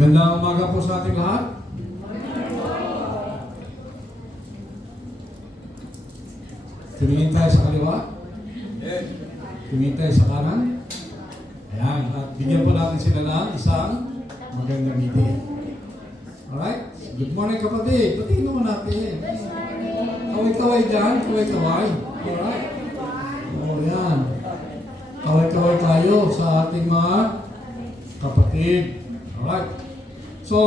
Magandang umaga po sa ating lahat. Tumingin tayo sa kaliwa. Tumingin tayo sa kanan. Ayan. At bigyan po natin sila ng isang magandang ngiti. Alright? Good morning kapatid. Patingin naman natin. Kaway-kaway dyan. Kaway-kaway. Alright? O yan. Kaway-kaway tayo sa ating mga kapatid. Alright. So,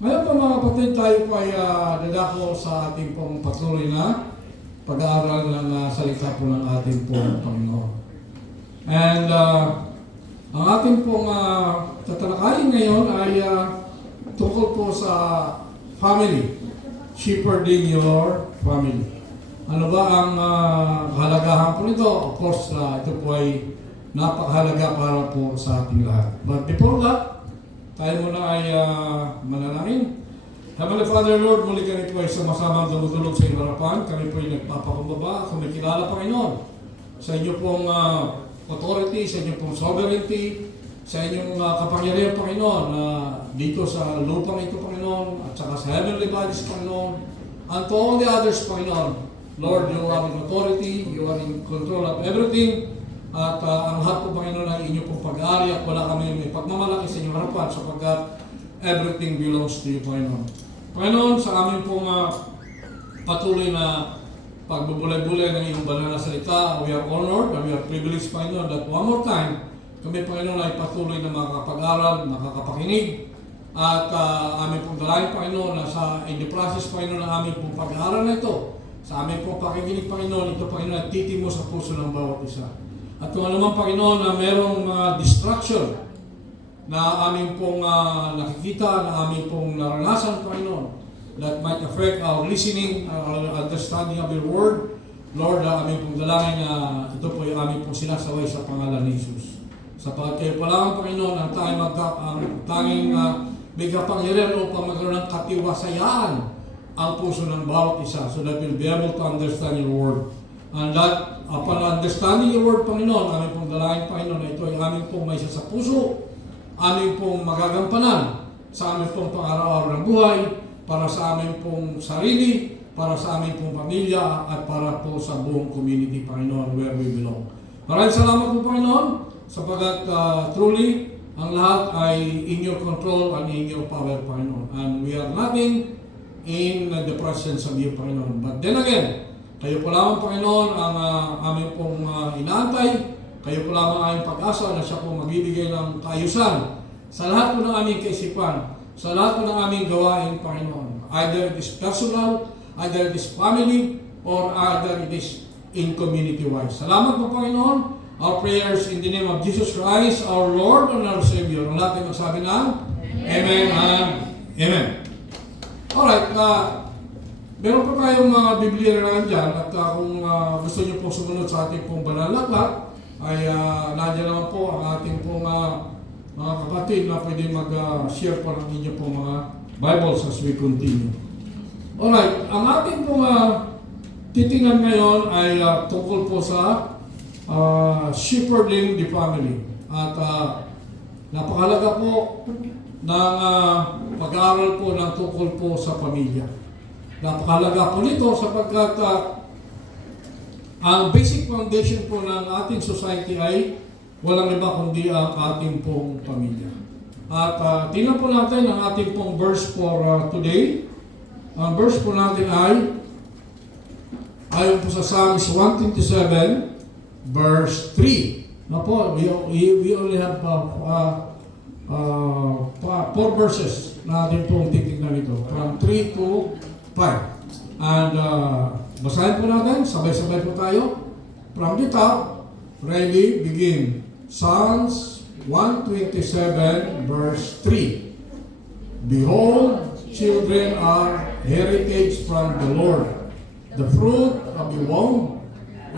ngayon po mga kapatid, tayo po ay dadako sa ating pong patuloy na pag-aaral ng salita po ng ating pong Panginoon. And ang ating pong tatalakayin ngayon ay tungkol po sa family. Shepherding your family. Ano ba ang kahalagahan po nito? Of course, ito po ay napakahalaga para po sa ating lahat. But before that, tayo muna ay manalangin. Heavenly Father, Lord, muli kami po ay sumasama dumudulog sa iyong harapan. Kami po ay nagpapakumbaba. Kami kilala, Panginoon, sa inyo pong authority, sa inyo pong sovereignty, sa inyong kapangyarihan, Panginoon, dito sa lupang ito, Panginoon, at saka sa heavenly bodies, Panginoon, and to all the others, Panginoon. Lord, you are in authority, you are in control of everything. At ang lahat po, Panginoon, ay inyo pong pag-aari at wala kami may pagmamalaki sa inyong harapan sapagkat everything belongs to you, Panginoon. Panginoon, sa amin pong patuloy na pagbubulay-bulay ng iyong banal na salita, we are honored and we are privileged, Panginoon, that one more time, kami, Panginoon, ay patuloy na makakapag-aral, makakapakinig, at amin pong dalayan, Panginoon, na in the process, Panginoon, na amin pong pag-aaral na ito, sa amin pong pakikinig, Panginoon, ito, Panginoon, at titimo sa puso ng bawat isa. At kung ano man, Panginoon, na merong distraction na aming pong nakikita, na aming pong naranasan, Panginoon, that might affect our listening, our understanding of your word, Lord, aming pong dalangin na ito po yung aming pong sinasaway sa pangalan ni Jesus. Sapagat kayo pa lang, Panginoon, ang tanging may kapangyarihan upang magkaroon ng katiwasayaan ang puso ng bawat isa so that we'll be able to understand your word. And that, upon understanding your word, Panginoon, aming pong dalangin, Panginoon, na ito ay aming pong may isa sa puso, aming pong magagampanan sa aming pong pang-araw-araw ng buhay, para sa aming pong sarili, para sa aming pong pamilya, at para po sa buong community, Panginoon, where we belong. Maraming salamat po, Panginoon, sapagat truly, ang lahat ay in your control and in your power, Panginoon. And we are nothing in the presence of you, Panginoon. But then again, kayo po lamang, Panginoon, ang aming pong inaantay. Kayo po lamang aming pag-asa na siya po magbibigay ng kaayusan sa lahat po ng aming kaisipan, sa lahat po ng aming gawain, Panginoon. Either it is personal, either it is family, or either it is in community-wise. Salamat po, Panginoon. Our prayers in the name of Jesus Christ, our Lord and our Savior. Ang lahat ay magsabi ng Amen and Amen. Alright, meron pa tayong mga Biblia na nandyan at kung gusto nyo pong sumunod sa ating pong banal na aklat, ay nandiyan naman po ang ating pong mga kapatid na pwede mag-share po ng inyo pong mga Bibles as we continue. Alright, ang ating pong titingnan ngayon ay tungkol po sa shepherding the family. At napakalaga po ng pag-aaral po ng tungkol po sa pamilya. Napakalaga po nito sapagkat ang basic foundation po ng ating society ay walang iba kundi ang ating pong pamilya. At tingnan po natin ang ating pong verse for today. Ang verse po natin ay ayon po sa Psalms 127 verse 3. Na po, we only have 4 verses na ating pong titignan ito. From 3 to 5. And basahin po natin, sabay-sabay po tayo. From the top, ready, begin. Psalms 127 verse 3. Behold, children are heritage from the Lord. The fruit of the womb,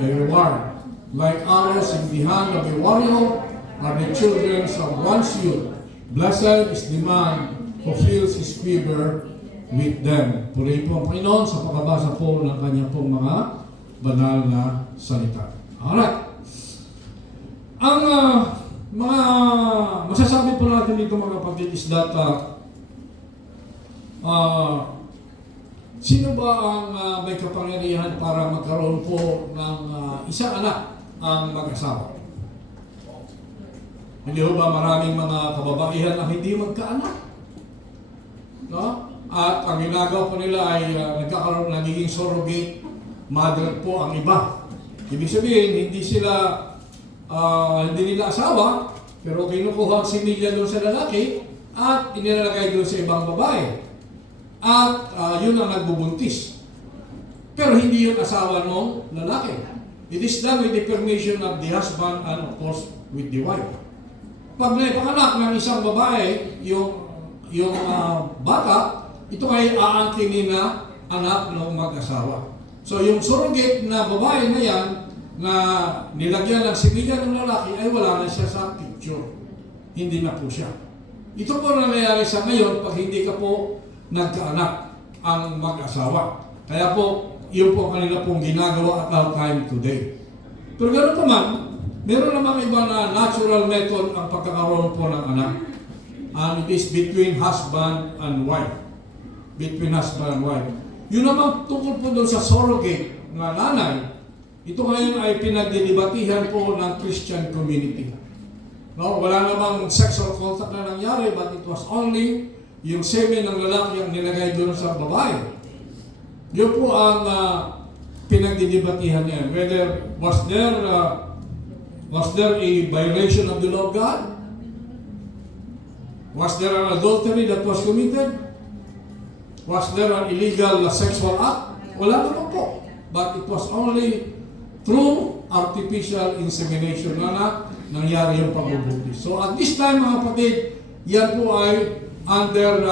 a reward. Like arrows in the hand of a warrior are the children of one's youth. Blessed is the man who fills his quiver with them. Purihin po ang Panginoon sa pagkabasa po ng kanyang pong mga banal na salita. Alright. Ang mga masasabi po natin dito mga kapatid is that sino ba ang may kapangyarihan para magkaroon po ng isang anak ang mag-asawa? Hindi ba maraming mga kababaihan ang hindi magkaanak? No? At ang ginagawa po nila ay nagkakaroon, nagiging surrogate mother po ang iba. Ibig sabihin, hindi nila asawa, pero kinukuha ang similya doon sa lalaki at inilalagay doon sa ibang babae. At yun ang nagbubuntis. Pero hindi yun asawa ng lalaki. It is done with the permission of the husband and of course with the wife. Pag naipanganak ng isang babae, yung bata, ito ay aangkinin na anak ng mag-asawa. So yung surrogate na babae na yan, na nilagyan ng similya ng lalaki, ay wala na siya sa picture. Hindi na po siya. Ito po nangyayari sa ngayon pag hindi ka po nagkaanak ang mag-asawa. Kaya po, yun po kanila pong ginagawa at our time today. Pero ganoon pa man, meron namang iba na natural method ang pagkakaroon po ng anak. And it is between husband and wife. Between husband and wife. Yun naman tungkol po doon sa surrogate na nanay, ito ngayon ay pinagdidibatihan po ng Christian community. No, wala namang sexual contact na nangyari, but it was only yung semen ng lalaki ang nilagay doon sa babae. Yun po ang pinagdidibatihan niya. Whether was there a violation of the law of God? Was there an adultery that was committed? Was there an illegal sexual act? Wala naman po. But it was only through artificial insemination na nangyari yung pagbubuntis. So at this time mga kapatid, yan po ay under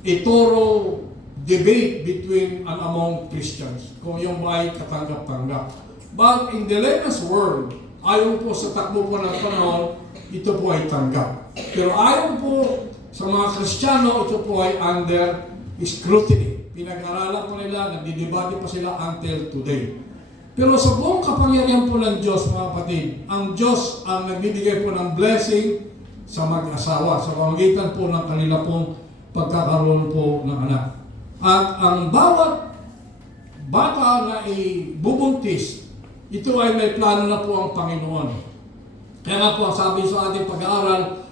a thorough debate between and among Christians kung yung ay katanggap-tanggap. But in the layman's world, ayon po sa takbo po ng panahon, ito po ay tanggap. Pero ayon po sa mga Kristiyano, ito po ay under scrutiny. Pinag-aralan po nila, nagdidebate pa sila until today. Pero sa buong kapangyarihan po ng Diyos, mga kapatid, ang Diyos ang nagbibigay po ng blessing sa mag-asawa, sa pamamagitan po ng kanila pong pagkakaroon po ng anak. At ang bawat bata na ibubuntis, ito ay may plano na po ang Panginoon. Kaya nga po ang sabi sa ating pag-aaral,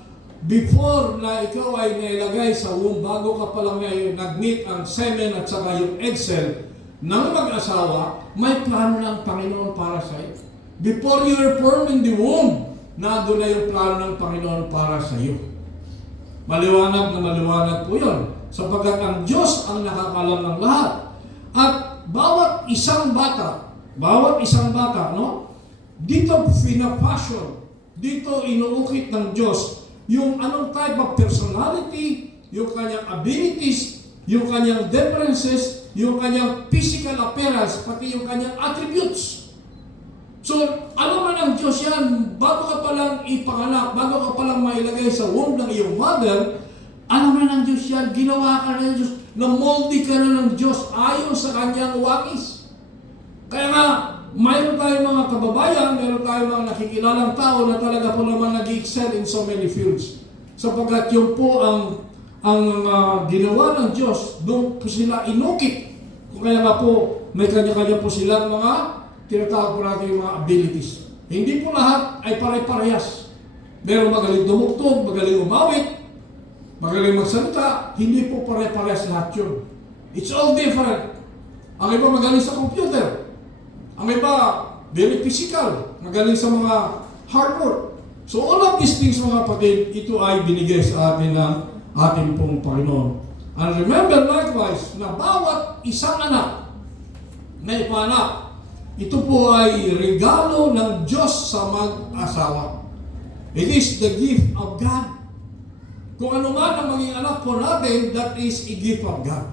before na ikaw ay nailagay sa womb, bago ka pa lang nag-meet ang semen at saka yung egg cell ng mag-asawa, may plano ng Panginoon para sa iyo. Before you were formed in the womb, nandun na yung plano ng Panginoon para sa iyo. Maliwanag na maliwanag po yun. Sapagkat ang Diyos ang nakakalam ng lahat. At bawat isang bata, no? Dito pinapasyon, dito inuukit ng Diyos yung anong type of personality, yung kanyang abilities, yung kanyang differences, yung kanyang physical appearance, pati yung kanyang attributes. So, alam na ng Diyos yan, bago ka palang ipanganak, bago ka palang mailagay sa womb ng iyong mother, alam na ng Diyos yan, ginawa ka na ng Diyos, namoldi ka na ng Diyos ayon sa kanyang wangis. Kaya nga, mayroon tayong mga kababayan, mayroon tayong mga nakikilalang tao na talaga po naman nag-excel in so many fields. Sapagkat yun po ang ginawa ng Diyos, doon po sila inukit. Kung kaya nga po, may kanya-kanya po silang mga tinatawag po natin yung mga abilities. Hindi po lahat ay pare-parehas. Meron magaling dumugtog, magaling umawit, magaling magsalita, hindi po pare-parehas lahat yun. It's all different. Ang iba magaling sa computer. Ang iba, very physical, magaling sa mga hard work. So all of these things mga kapatid, ito ay binigay sa atin ng ating pong Panginoon. And remember likewise na bawat isang anak na ipanak, ito po ay regalo ng Diyos sa mag-asawa. It is the gift of God. Kung ano man ang maging anak po natin, that is a gift of God.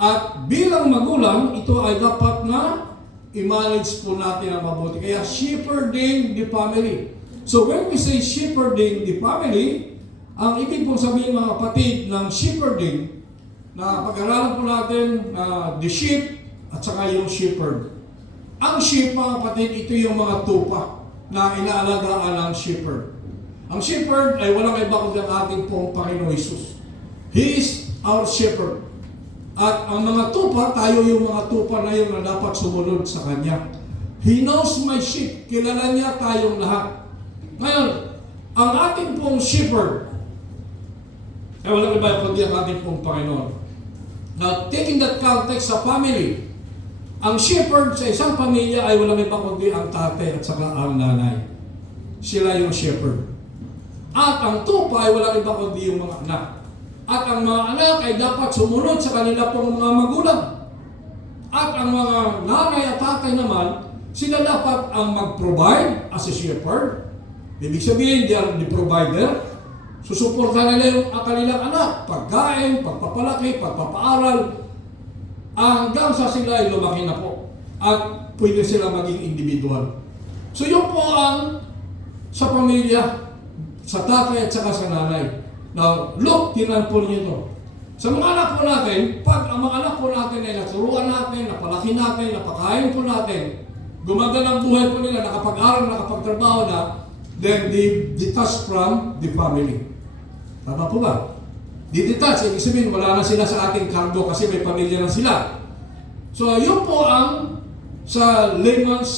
At bilang magulang, ito ay dapat na i-manage po natin ang mabuti. Kaya shepherding the family. So when we say shepherding the family, ang ibig pong sabihin mga kapatid ng shepherding, na pag-aralan po natin the sheep at saka yung shepherd. Ang sheep mga kapatid, ito yung mga tupa. na inaalagaan ng shepherd. Ang shepherd ay walang iba kundi ang ating pong Panginoon Jesus. He is our shepherd. At ang mga tupa, tayo yung mga tupa na yun na dapat sumunod sa Kanya. He knows my sheep. Kilala niya tayong lahat. Ngayon, ang ating pong shepherd ay walang iba kundi ang ating pong Panginoon. Now, taking that context sa family, ang shepherd sa isang pamilya ay walang iba kundi ang tatay at saka ang nanay. Sila yung shepherd. At ang tupa ay walang iba kundi yung mga anak. At ang mga anak ay dapat sumunod sa kanila pong mga magulang. At ang mga nanay at tatay naman, sila dapat ang mag-provide as a shepherd. Ibig sabihin, they are the provider. Susuportahan nila yung kanilang anak. Pagkain, pagpapalaki, pagpapaaral. Hanggang sa sila ay lumaki na po. At pwede sila maging individual. So yun po ang sa pamilya, sa tatay at saka sa nanay. Now, look, tinan po niyo ito. Sa mga anak po natin, pag ang mga anak po natin ay naturuan natin, napalaki natin, napakain po natin, gumanda ng buhay po nila, nakapag-aral, nakapagtrabaho na, then they detach from the family. Tama po ba? Di-detach, ibig sabihin, wala na sila sa ating cargo kasi may pamilya na sila. So, yun po ang sa layman's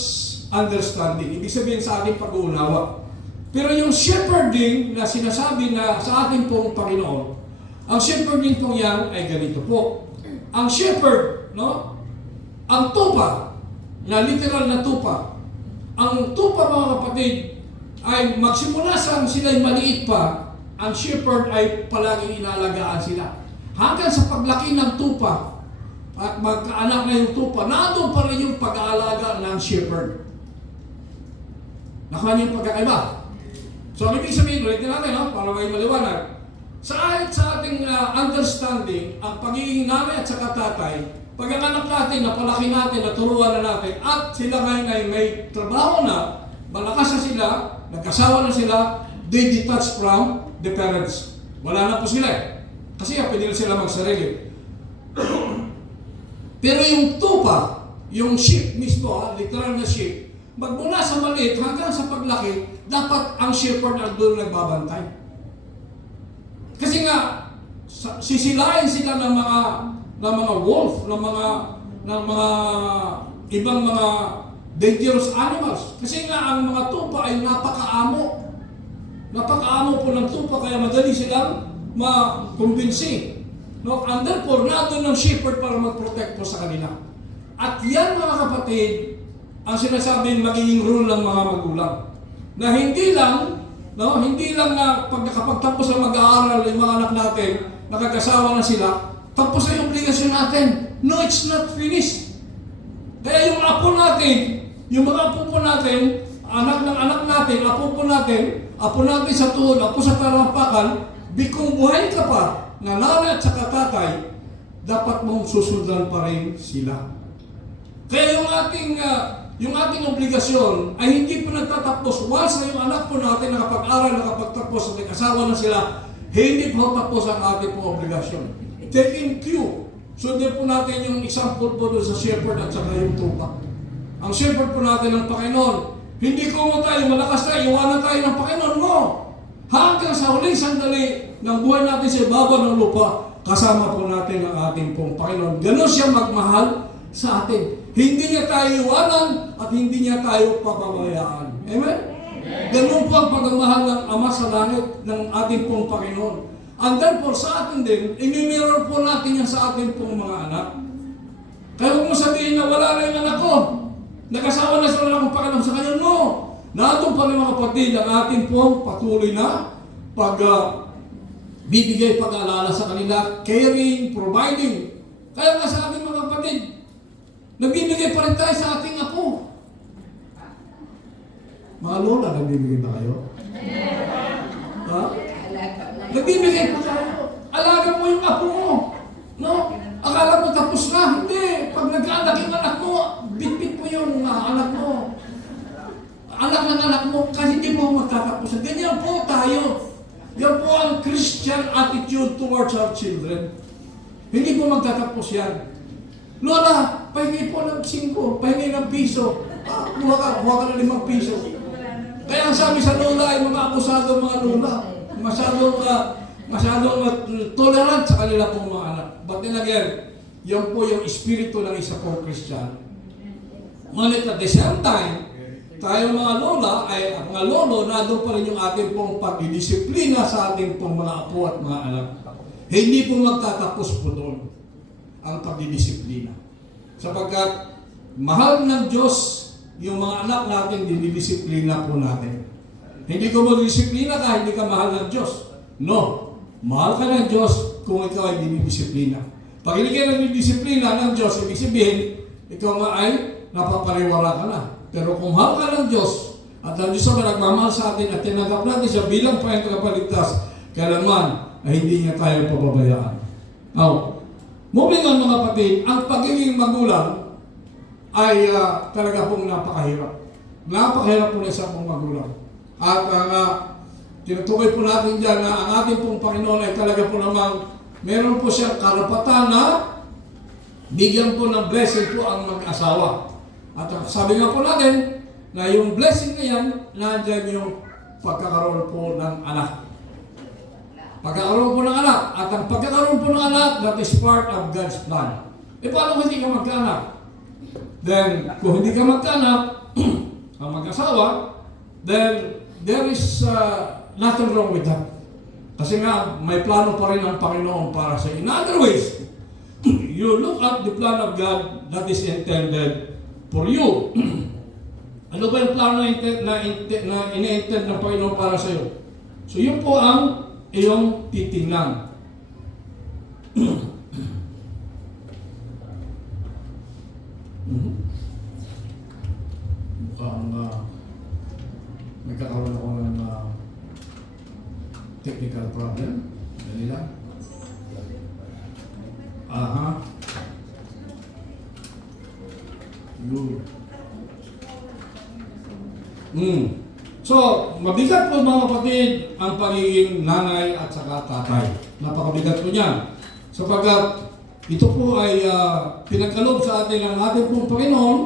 understanding. Ibig sabihin sa ating pag-uunawa. Pero yung shepherding na sinasabi na sa ating pong Panginoon, ang shepherding pong yan ay ganito po. Ang shepherd, no? Ang tupa, na literal na tupa. Ang tupa, mga kapatid, ay magsimula sa sila'y maliit pa, ang shepherd ay palaging inalagaan sila. Hanggang sa paglaki ng tupa, at magkaanak na yung tupa, naandun pa rin yung pag-aalaga ng shepherd. Nakuha niyo yung pagkakaiba. So, ang ibig sabihin, ulit natin, no? Para may maliwanag. Sa ating understanding, ang pagiging nanay at saka tatay, pag ang anak natin, napalaki natin, naturuan na natin, at sila ngayon ay may trabaho na, malakas na sila, nagkasawa na sila, they detach from the parents. Wala na po sila eh. Kasi pwede na sila magsarili. Pero yung tupa, yung sheep mismo, literal na sheep, magmula sa maliit hanggang sa paglaki, dapat ang shepherd ang doon nagbabantay. Kasi nga, sisilain sila ng mga wolf, ng mga ibang mga dangerous animals. Kasi nga, ang mga tupa ay napakaamo. Napakaamo po ng tupa, kaya madali silang makumbinsi. No? And therefore, nato ng shepherd para mag-protect po sa kanila. At yan, mga kapatid, ang sinasabing magiging rule ng mga magulang. Na hindi lang na pag nakapagtapos na mag-aaral yung mga anak natin, nakakasawa na sila, tapos na yung obligasyon natin. No, it's not finished. Kaya yung apo natin, yung mga apo po natin, anak ng anak natin, apo natin sa tuhod, apo sa tarampakan, kung buhay ka pa, na nanay at saka tatay, dapat mong susundan pa rin sila. Kaya yung ating obligasyon ay hindi po nagtatapos. Once na yung anak po natin nakapag-aral, nakapagtapos, at nag-asawa na sila, hindi po tapos ang ating po obligasyon. Taking cue. Sundin po natin yung example po doon sa shepherd at saka yung tupa. Ang shepherd po natin ng Panginoon, hindi ko tayo, malakas tayo, iwanan tayo ng Panginoon mo. Hanggang sa huling sandali ng buhay natin sa ibabaw ng lupa, kasama po natin ang ating pong Panginoon. Ganon siya magmahal sa atin. Hindi niya tayo iwanan at hindi niya tayo papabayaan. Amen? Ganun po ang pagmamahal ng Ama sa langit ng ating pong Panginoon. And therefore, sa atin din, imimirror po natin yan sa ating pong mga anak. Kaya huwag mo sabihin na wala na yung anak ko. Nakasawa na sila ng Panginoon sa kanya. No! Natong pa rin mga kapatid, ang ating pong patuloy na bibigay pag-aalala sa kanila, caring, providing. Kaya nga sa ating mga kapatid, nagbibigay pa rin tayo sa ating apo. Mga lola, nagbibigay ba kayo? Ha? Nagbibigay pa tayo. Alaga mo yung apo mo. No? Akala mo tapos na. Hindi. Pag nag-anak yung anak mo, bitbit mo yung anak mo. Anak ng anak mo, kasi hindi mo magtatapos. Ganyan po tayo. Yan po ang Christian attitude towards our children. Hindi po magtatapos yan. Lola, pahingi po ng 5, pahingi ng piso. Buha ka ng 5 piso. Kaya ang sabi sa lola ay mga abusado mga lola. Masyadong tolerant sa kanila pong mga anak. But then again, yan po yung espiritu ng isa pong Christian. Ngunit at the same time, tayo mga lola ay mga lolo, nandun pa rin yung ating pong pagdidisiplina sa ating pong mga apo at mga anak. Hindi po magtatapos po doon ang pagdidisiplina. Sapagkat mahal ng Diyos yung mga anak natin, dinidisiplina po natin. Hindi ko magdisiplina ka, hindi ka mahal ng Diyos. No. Mahal ka ng Diyos kung ikaw ay dinidisiplina. Pag hindi ka nagdidisiplina ng Diyos, ibig sabihin, ikaw nga ay napapariwara ka na. Pero kung mahal ka ng Diyos, at ang Diyos na nagmamahal sa atin at tinanggap natin siya bilang tagapagligtas, kailanman ay hindi niya tayo pababayaan. Now, moving on mga kapatid, ang pagiging magulang ay talaga pong napakahirap. Napakahirap po na isang pong magulang. At tinutukoy po natin dyan na ang ating pong Panginoon ay talaga po namang meron po siyang karapatan na bigyan po ng blessing po ang mag-asawa. At sabi nga po natin na yung blessing na yan, nandyan yung pagkakaroon po ng anak. Pagkakaroon po ng anak. At ang pagkakaroon po ng anak, that is part of God's plan. E paano kung hindi ka magkaanak? Then, kung hindi ka magkaanak, ang mag-asawa, then there is nothing wrong with that. Kasi nga, may plano pa rin ang Panginoon para sa iyo. In other ways, you look at the plan of God that is intended for you. Ano ba yung plano na ine-intend ng Panginoon para sa iyo? So yun po ang iyong titingnan. Mukhang nagkakaroon ako ng technical problem. Dali lang. Aha. Yun. So, mabigat po mga kapatid ang pagiging nanay at saka tatay. Napakabigat po niyan. Sapagkat ito po ay pinagkaloob sa atin ng ating pong Panginoon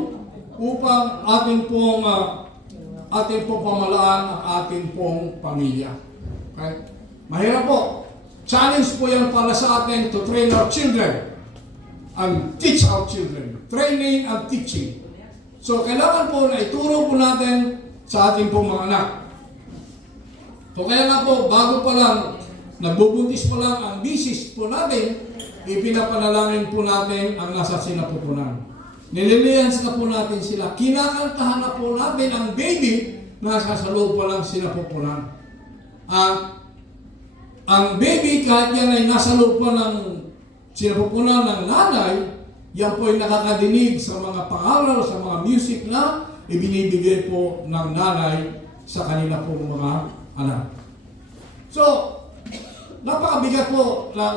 upang ating pong pamalaan ang ating pong pamilya. Okay? Mahirap po. Challenge po yan para sa atin to train our children and teach our children. Training and teaching. So, kailangan po na ituro po natin sa ating pong mga anak. So, kaya nga po, bago pa lang, nagbubuntis pa lang ang misis po natin, ipinapanalangin po natin ang nasa sinapupunan. Nililians na po natin sila. Kinakantahan na po natin ang baby na nasa loob pa lang sinapupunan. Ang baby, kahit yan ay nasa loob pa ng sinapupunan ng nanay, yan po ay nakakadinig sa mga pangaral, sa mga music na ibinibigay po ng nanay sa kanila pong mga anak. So, napakabigat po ng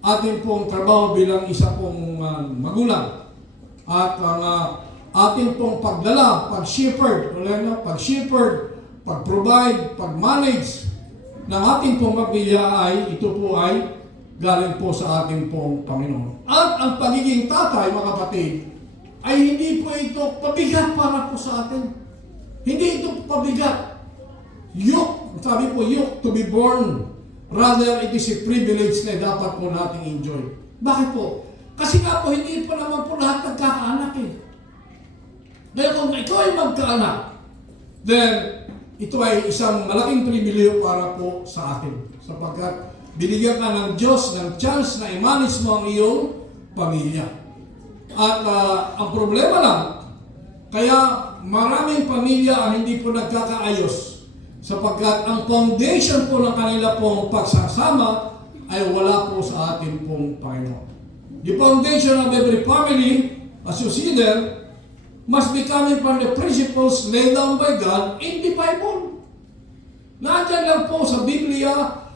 ating pong trabaho bilang isa pong magulang. At ang ating pong pagdala, pag-shepherd, pag-provide, pag-manage ng ating pong pamilya ay ito po ay galing po sa ating pong Panginoon. At ang pagiging tatay, mga kapatid, ay hindi po ito pabigat para po sa atin. Hindi ito pabigat. Yoke, sabi po, yoke to be born. Rather, it is a privilege na dapat po natin enjoy. Bakit po? Kasi nga po, hindi po naman po lahat nagkakaanak eh. Dahil kung ikaw ay magkaanak, then ito ay isang malaking pribilehyo para po sa atin. Sapagkat binigyan ka ng Diyos ng chance na i-manage mo ang iyong pamilya. At ang problema lang, kaya maraming pamilya ang hindi po nagkakaayos sapagkat ang foundation po ng kanila pong pagsasama ay wala po sa ating pong Panginoon. The foundation of every family, as you see there, must be coming from the principles laid down by God in the Bible. Nandiyan lang po sa Biblia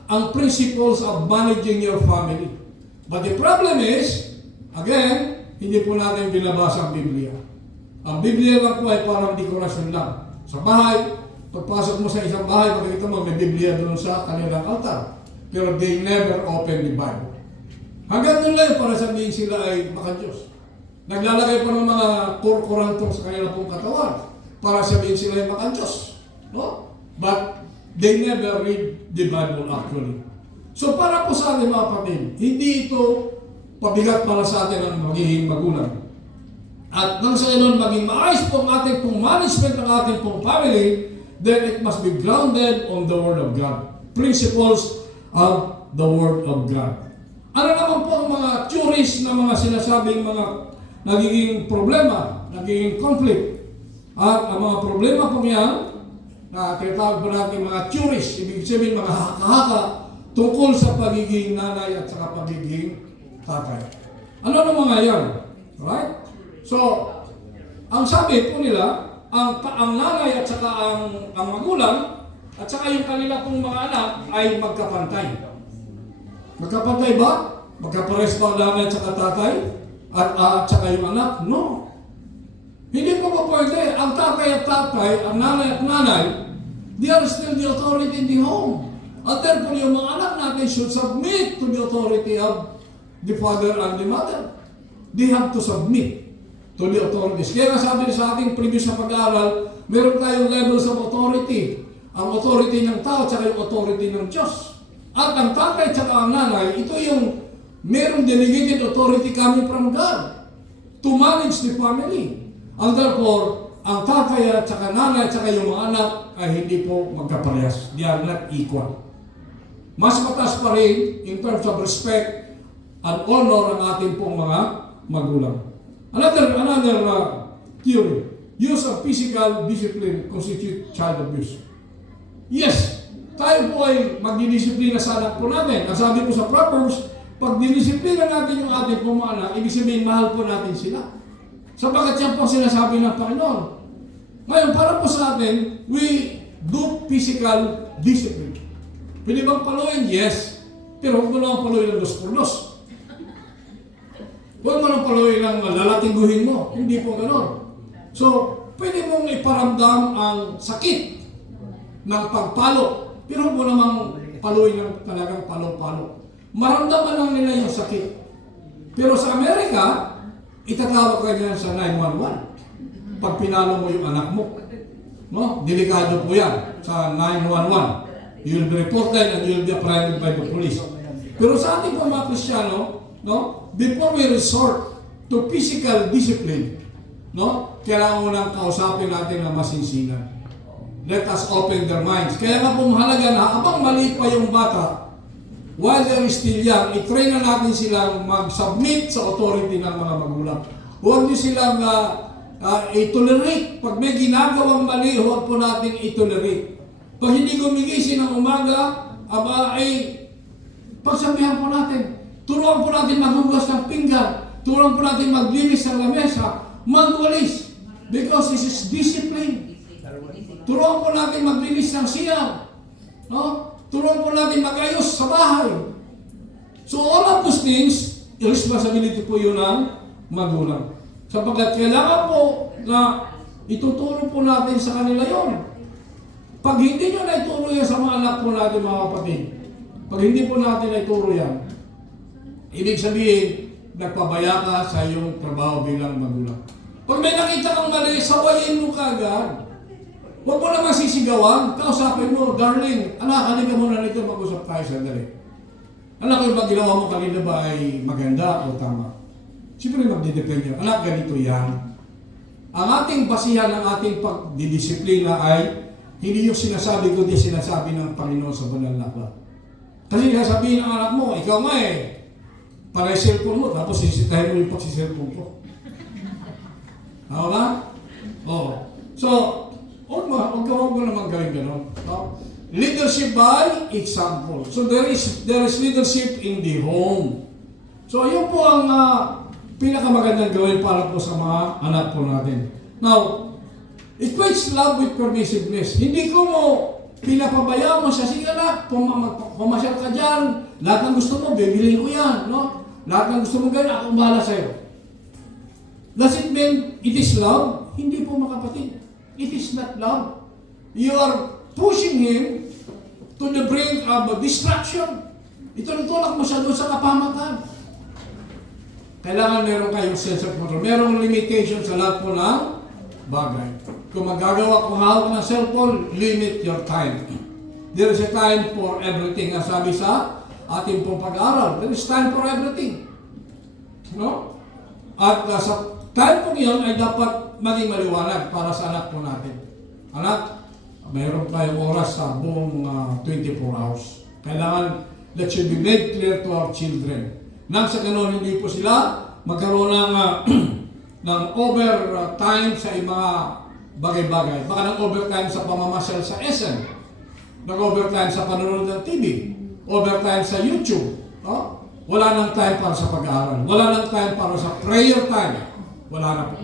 ang principles of managing your family. But the problem is, again, hindi po natin binabasa ang Biblia. Ang Biblia lang po ay parang dekorasyon lang. Sa bahay, pagpasok mo sa isang bahay, makikita mo may Biblia doon sa kanilang altar. Pero they never open the Bible. Hanggang doon lang para sabihin sila ay maka-Diyos. Naglalagay pa ng mga kurkurantong sa kanilang pong katawan para sabihin sila ay maka-Diyos. No? But they never read the Bible actually. So para po sa ating mga kapatid, hindi ito pabigat para sa atin ang magiging magulang. At nang sa inon maging maayos po ang ating pong management ng ating pong family, then it must be grounded on the Word of God. Principles of the Word of God. Ano naman po ang mga theories na mga sinasabing mga nagiging problema, nagiging conflict? At ang mga problema po yan, na tinatawag po natin mga theories, ibig sabihin mga haka-haka, tungkol sa pagiging nanay at saka pagiging tatay. Ano na mga yan? Right? So, ang sabi po nila, ang nanay at saka ang magulang at saka yung kanila pong mga anak ay magkapantay. Magkapantay ba? Magkapares ba ang nanay at saka tatay? At saka yung anak? No. Hindi po ba pwede? Ang tatay at tatay, ang nanay at nanay, they are still the authority in the home. At therefore, yung mga anak natin should submit to the authority of the father and the mother. They have to submit to the authorities. Kaya nga sabi sa ating previous na pag-aaral, meron tayong levels of authority. Ang authority ng tao at yung authority ng Diyos. At ang tatay at ang nanay, ito yung merong delegated authority coming from God to manage the family. And therefore, ang tatay at saka nanay at saka yung mga anak ay hindi po magkaparehas. They are not equal. Mas mataas pa rin in terms of respect and honor ang ating pong mga magulang. Another theory, use of physical discipline constitute child abuse. Yes, tayo po ay magdidisiplina sa anak po natin. Ang sabi po sa Proverbs, pag dinisiplina natin yung ating pong mga anak, ibig sabihin mahal po natin sila. Sapagkat yan po sinasabi ng Panginoon. Ngayon, para po sa atin, we do physical discipline. Pwede bang paluin? Yes. Pero huwag mo naman paluin ng 2 por 2. Huwag mo naman paluin ng lalatingguhin mo. Hindi po gano'n. So, pwede mong iparamdam ang sakit ng pagpalo. Pero huwag mo naman paluin ng talagang palo-palo. Maramdaman lang nila yung sakit. Pero sa Amerika, itatawag ka niyan sa 911. Pag pinalo mo yung anak mo. No? Delikado po yan sa 911. You'll be reported and you'll be apprehended by the police. Pero sa ating mga Kristiyano, no, before we resort to physical discipline, no, kailangan unang kausapin natin na masinsinan. Let us open their minds. Kaya nga po mahalaga na habang maliit pa yung bata, while they're still young, i-train na natin silang mag-submit sa authority ng mga magulang. Huwag nyo silang i-tolerate. Pag may ginagawang mali, huwag po natin i-tolerate. Pag hindi gumigising ng umaga, ay pagsabihan po natin. Turuan po natin maghugas ng pinggan. Turuan po natin maglinis ng lamesa. Magwalis. Because this is discipline. Turuan po natin maglinis ng siyang. No? Turuan po natin magayos sa bahay. So all of those things, responsibility po yun ng magulang. Sapagkat kailangan po na ituturo po natin sa kanila yon. Pag hindi nyo na ituro yan sa mga anak po natin, mga kapatid, pag hindi po natin na ituro yan, ibig sabihin, nagpabaya ka sa iyong trabaho bilang magulang. Pag may nakita kang mali, sawayin mo kagad. Huwag mo naman sisigawan, kausapin mo, darling, anak, halika muna nito, mag-usap tayo sandali. Anak, yung ginawa mo kanina ba ay maganda o tama? Siyempre magdidepende. Anak, ganito yan. Ang ating basihan ng ating pagdidisiplina ay hindi yung sinasabi ko, di sinasabi ng Panginoon sa banal na aklat. Kasi sasabihin ng anak mo, ikaw nga para yung cellphone mo, tapos sisitahin mo yung pagsiselfone ko. Ako ba? Oo. So, huwag mo naman gawin gano'n. No? Leadership by example. So, there is leadership in the home. So, yun po ang pinakamagandang gawin para po sa mga anak po natin. Now, equates love with permissiveness. Hindi ko mo pinapabaya mo siya, sige anak, pumasyal ka dyan, lahat ng gusto mo, bibiliin ko yan, no? Lahat ng gusto mo gawin, akong bahala sa'yo. Does it mean it is love? Hindi po mga kapatid. It is not love. You are pushing him to the brink of distraction. Itulak mo siya doon sa kapamakan. Kailangan meron kayong sense of control. Merong limitation sa lahat po ng bagay. Kung magagawa kung hawak ng cellphone, limit your time. There is a time for everything. Ang sabi sa ating pong pag-aaral, there is time for everything. No? At sa time po yun ay dapat maging maliwanag para sa anak po natin. Anak, mayroon tayong oras sa buong 24 hours. Kailangan that should be made clear to our children. Nang sa ganun, hindi po sila magkaroon ng, ng overtime sa mga bagay-bagay. Baka ng overtime sa pamamasyal sa SM, nag-overtime sa panonood ng TV, overtime sa YouTube. No? Wala nang time para sa pag-aaral. Wala nang time para sa prayer time. Wala na po.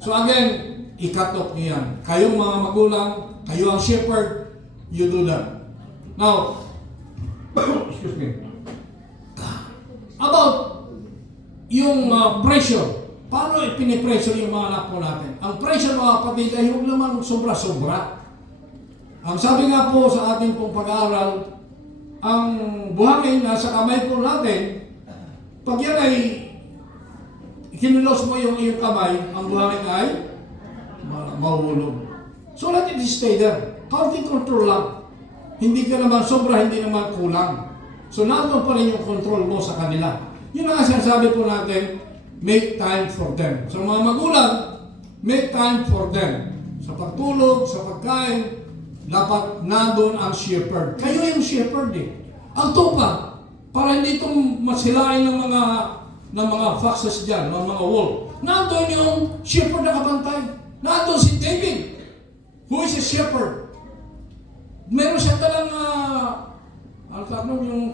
So again, i-cut off niyo yan. Kayong mga magulang, kayo ang shepherd, you do that. Now, excuse me. About yung pressure. Paano ipinipressure yung mga anak po natin? Ang pressure, mga kapatid, ay huwag naman sobra-sobra. Ang sabi nga po sa ating pong pag-aaral, ang buhangin nasa kamay po natin, pag yan ay kinilos mo yung iyong kamay, ang buhangin ay mahuhulog. So let it stay there. Counting control lang. Hindi ka naman sobra, hindi naman kulang. So nandun pa rin yung control mo sa kanila. Yun ang sinasabi po natin, make time for them. Sa mga magulang, make time for them. Sa pagtulog, sa pagkain, dapat nandun ang shepherd. Kayo yung shepherd eh. Ang tupa, para hindi itong masilain ng mga foxes dyan, ng mga wolf. Nandun yung shepherd na kabantay. Nandun si David, who is a shepherd. Meron siya talang, yung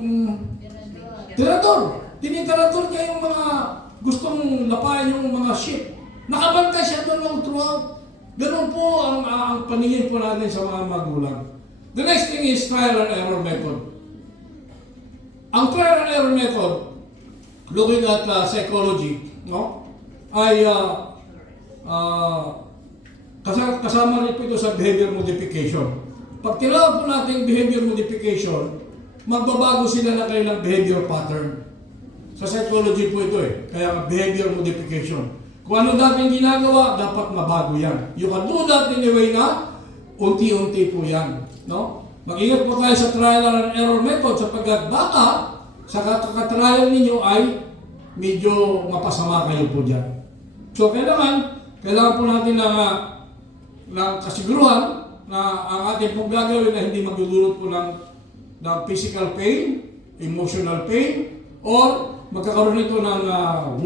tirador. Tinitirador niya yung mga gustong lapayan yung mga sheep. Nakabantay siya doon all throughout. Ganun po ang paningin po natin sa mga magulang. The next thing is trial and error method. Ang trial and error method, looking at psychology, no, ay kasama rin po ito sa behavior modification. Pag tinawag po natin behavior modification, magbabago sila na kanilang behavior pattern. Sa psychology po ito eh. Kaya behavior modification. Kung ano dating ginagawa, dapat mabago yan. You can do that in a way na unti-unti po yan. No? Mag-ingat po tayo sa trial and error method sapagkat baka sa kakatrial ninyo ay medyo mapasama kayo po dyan. So kailangan po natin ng kasiguruhan na ang ating pong gagawin na hindi magdudulot po ng physical pain, emotional pain, or magkakaroon ito ng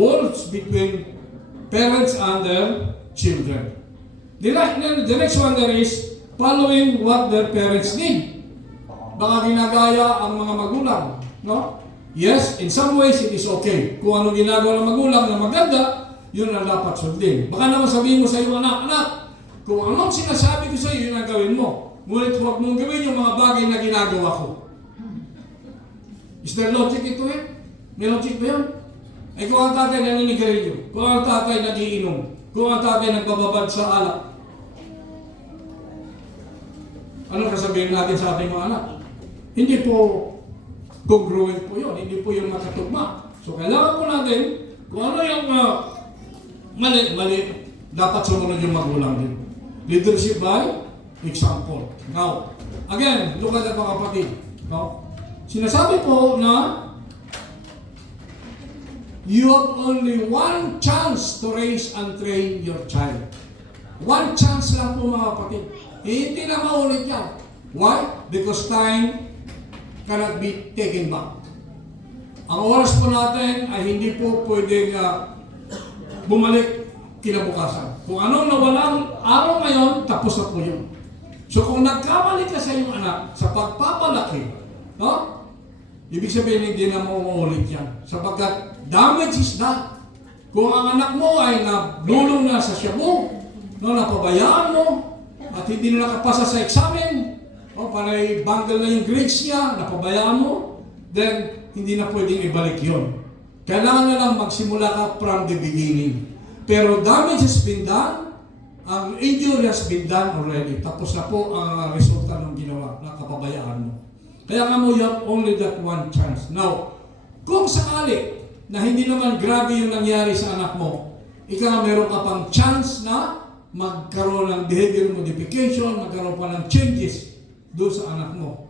walls between parents and their children. The next one there is following what their parents need. Baka ginagaya ang mga magulang. No? Yes, in some ways it is okay. Kung ano ginagawa ng magulang na maganda, yun ang dapat sundin. Baka naman sabihin mo sa iyo, anak, kung anong sinasabi ko sa iyo, yun ang gawin mo. Ngunit huwag mong gawin yung mga bagay na ginagawa ko. Is there logic ito eh? May logic ba yun? Ay kung ang tatay naninigarilyo, kung ang tatay nagiinom, kung ang tatay nagbababad sa alak, ano kasabihin natin sa ating mga anak? Hindi po congruent po yun, hindi po yung makatugma. So kailangan po natin, kung ano yung mali, dapat sumunod yung magulang din. Leadership by example. Now, again, look at that mga kapatid. No? Sinasabi po na you have only one chance to raise and train your child. One chance lang po mga kapatid. Hindi na maulit yan. Why? Because time cannot be taken back. Ang oras po natin ay hindi po pwedeng bumalik kinabukasan. Kung anong nawalang araw ngayon, tapos na po yun. So kung nagkamali ka sa iyong anak sa pagpapalaki, no? Ibig sabihin hindi na mauulit yan. Sapagkat damage is done. Kung ang anak mo ay nabulong na sa shabu, no, napabayaan mo, at hindi na nakapasa sa examen, o panay banggal na yung grades niya, napabayaan mo, then hindi na pwedeng ibalik yun. Kailangan na lang magsimula ka from the beginning. Pero damage has been done, ang injury has been done already. Tapos na po ang resulta ng ginawa, nakapabayaan mo. Kaya nga mo, you have only that one chance. Now, kung sakali na hindi naman grabe yung nangyari sa anak mo, ikaw meron ka pang chance na magkaroon ng behavior modification, magkaroon pa ng changes doon sa anak mo.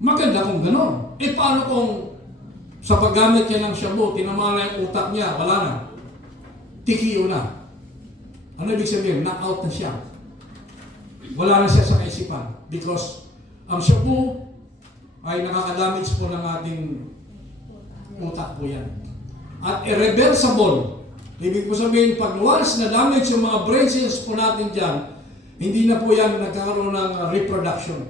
Maganda kung gano'n. Eh paano kung sa paggamit niya ng shabu, tinamala yung utak niya, wala na. Tikiyo na. Ano ibig sabihin? Knock-out na siya. Wala na siya sa kaisipan. Because ang shabu ay nakakadamage po ng ating utak po yan. At irreversible. Ibig po sabihin, pag once na damage yung mga brain cells po natin dyan, hindi na po yan nagkakaroon ng reproduction.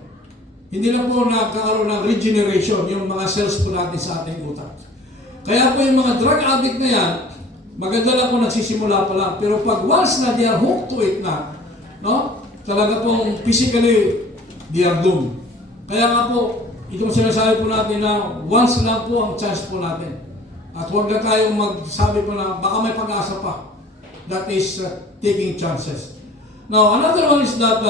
Hindi na po nagkakaroon ng regeneration yung mga cells po natin sa ating utak. Kaya po yung mga drug addict na yan, maganda lang po nagsisimula pa lang. Pero pag once na they are hooked to it na, no? Talaga pong physically, they are doomed. Kaya nga po, itong sinasabi po natin na once lang po ang chance po natin. At huwag na tayong magsabi po na baka may pag-asa pa. That is taking chances. Now, another one is that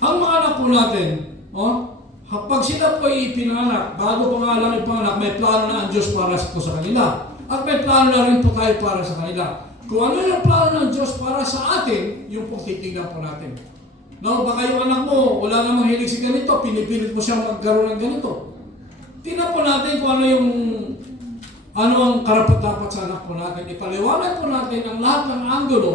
ang mga anak po natin, pag sila po ay ipinanganak, bago pa nga lang ipanganak, may plano na ang Diyos para po sa kanila. At may plano na rin po tayo para sa kanila. Kung ano yung plano ng Diyos para sa atin, yung po titignan po natin. No, baka yung anak mo, wala namang hilig si ganito, pinipilit mo siyang magkaroon ng ganito. Tingnan po natin kung ano ang karapat-dapat sa anak po natin. Ipaliwanag po natin ang lahat ng angulo,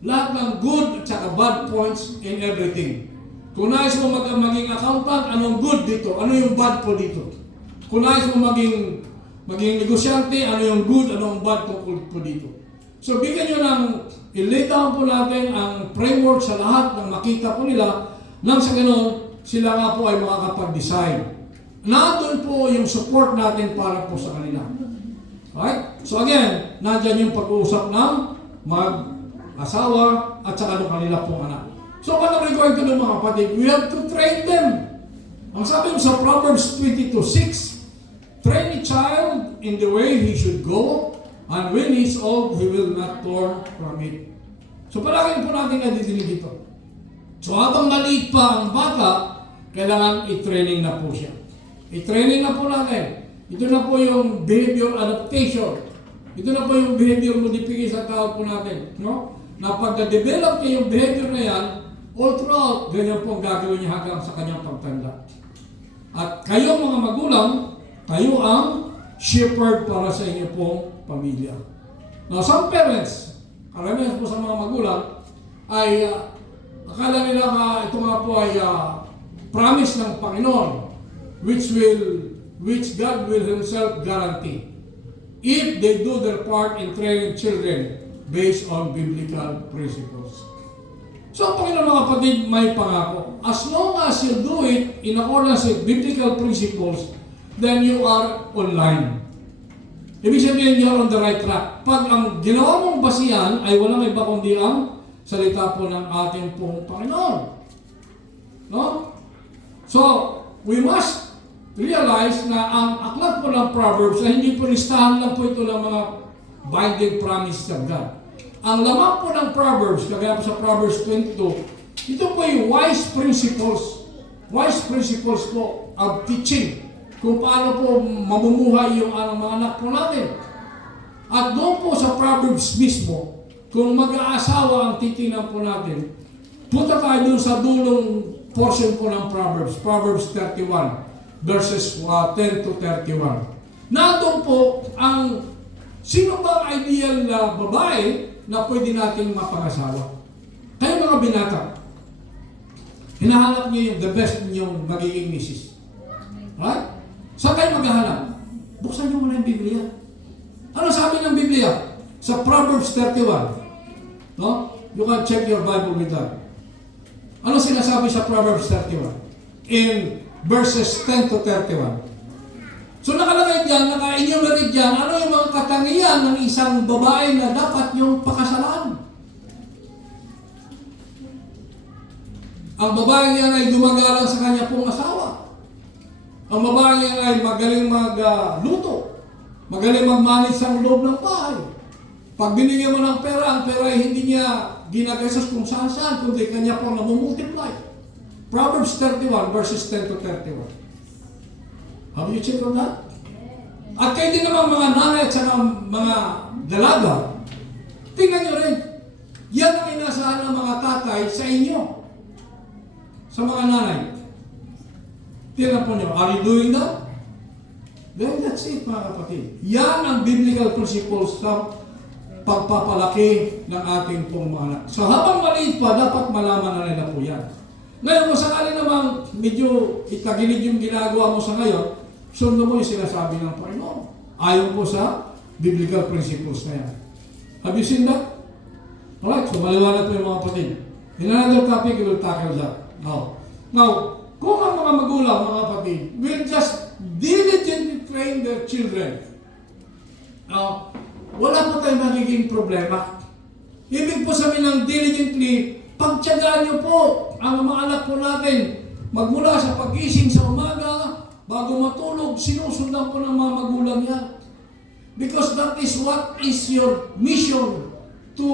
lahat ng good at saka bad points in everything. Kung nais mo maging accountant, anong good dito? Ano yung bad po dito? Kung nais mo maging negosyante, ano yung good, ano yung bad po dito? So bigyan nyo ng i-lay down po natin ang framework sa lahat ng makita po nila nang sa ganoon, sila nga po ay makakapag-decide. Nandun po yung support natin para po sa kanila. Right? So again, nandyan yung pag-uusap ng mag-asawa at saka ng kanila pong anak. So what are we going to do mga kapatid? We have to train them. Ang sabi mo sa Proverbs 22:6, train a child in the way he should go, and when he is old, he will not turn from it. So palagi po natin nadidinig ito. So habang maliit pa ang bata, kailangan i-training na po siya. I-training na po natin. Ito na po yung behavior adaptation. Ito na po yung behavior modification sa tawag po natin. No? Na pagka-develop niya yung behavior na yan, all throughout, ganyan po ang gagawin niya hanggang sa kanyang pagtanda. At kayo mga magulang, kayo ang shepherd para sa inyo pong pamilya. Now, some parents, karamihan po sa mga magulang, ay akala nila ito nga po ay promise ng Panginoon, which God will Himself guarantee if they do their part in training children based on biblical principles. So, Panginoon mga kapatid, may pangako. As long as you do it in accordance with biblical principles, then you are online. Ibig sabihin, you are on the right track. Pag ang ginawa mong basihan ay walang iba kundi ang salita po ng ating pong Panginoon. No? So, we must realize na ang aklat po ng Proverbs ay hindi po listahan lang po ito ng mga binding promises of God. Ang laman po ng Proverbs, kagaya po sa Proverbs 22, ito po yung wise principles po of teaching kung paano po mamumuhay yung mga anak po natin. At doon po sa Proverbs mismo, kung mag-aasawa ang titingnan po natin, punta tayo doon sa dulong portion po ng Proverbs, Proverbs 31, verses 10 to 31. Nandun po ang sino bang ideal na babae na pwede nating mapangasawa. Kayo mga binata, hinahanap niyo yung the best ninyong magiging misis. Right? Saan kayo maghahanap? Buksan niyo muna yung Biblia. Ano sabi ng Biblia? Sa Proverbs 31. No? You can check your Bible with that. Ano sinasabi sa Proverbs 31? In verses 10 to 31. So nakalagay dyan, naka-enumerate dyan, ano yung mga katangian ng isang babae na dapat yung pakasalan. Ang babae yan ay dumagalang sa kanya pong asawa. Ang babae yan ay magaling magluto. Magaling mag-manage ang loob ng bahay. Pag binigyan mo ng pera, ang pera ay hindi niya ginagastos kung saan-saan, kundi kanya po namumultiply. Proverbs 31 verses 10 to 31. Have you checked on that? At kayo din naman mga nanay at saka mga dalaga, tingnan nyo rin. Yan ang inasahan ng mga tatay sa inyo. Sa mga nanay. Tingnan po nyo, are you doing that? Then that's it, mga kapatid. Yan ang biblical principles sa pagpapalaki ng ating pong mga anak. So habang maliit pa, dapat malaman na nila po yan. Ngayon, kung sakali namang medyo itagilid yung ginagawa mo sa ngayon, sundo mo yung sinasabi ng Panginoon. Ayon po sa biblical principles na yan. Have you seen that? Alright, so maliwanag po yung mga kapatid. In another topic, we will tackle that. Now, kung ang mga magulang, mga kapatid, will just diligently train their children, wala po tayong magiging problema. Ibig po sabihin ng diligently, pagtiyagaan niyo po ang mga anak po natin. Magmula sa pag-gising sa umaga, bago matulog, sinusundan po ng mga magulang yan. Because that is what is your mission to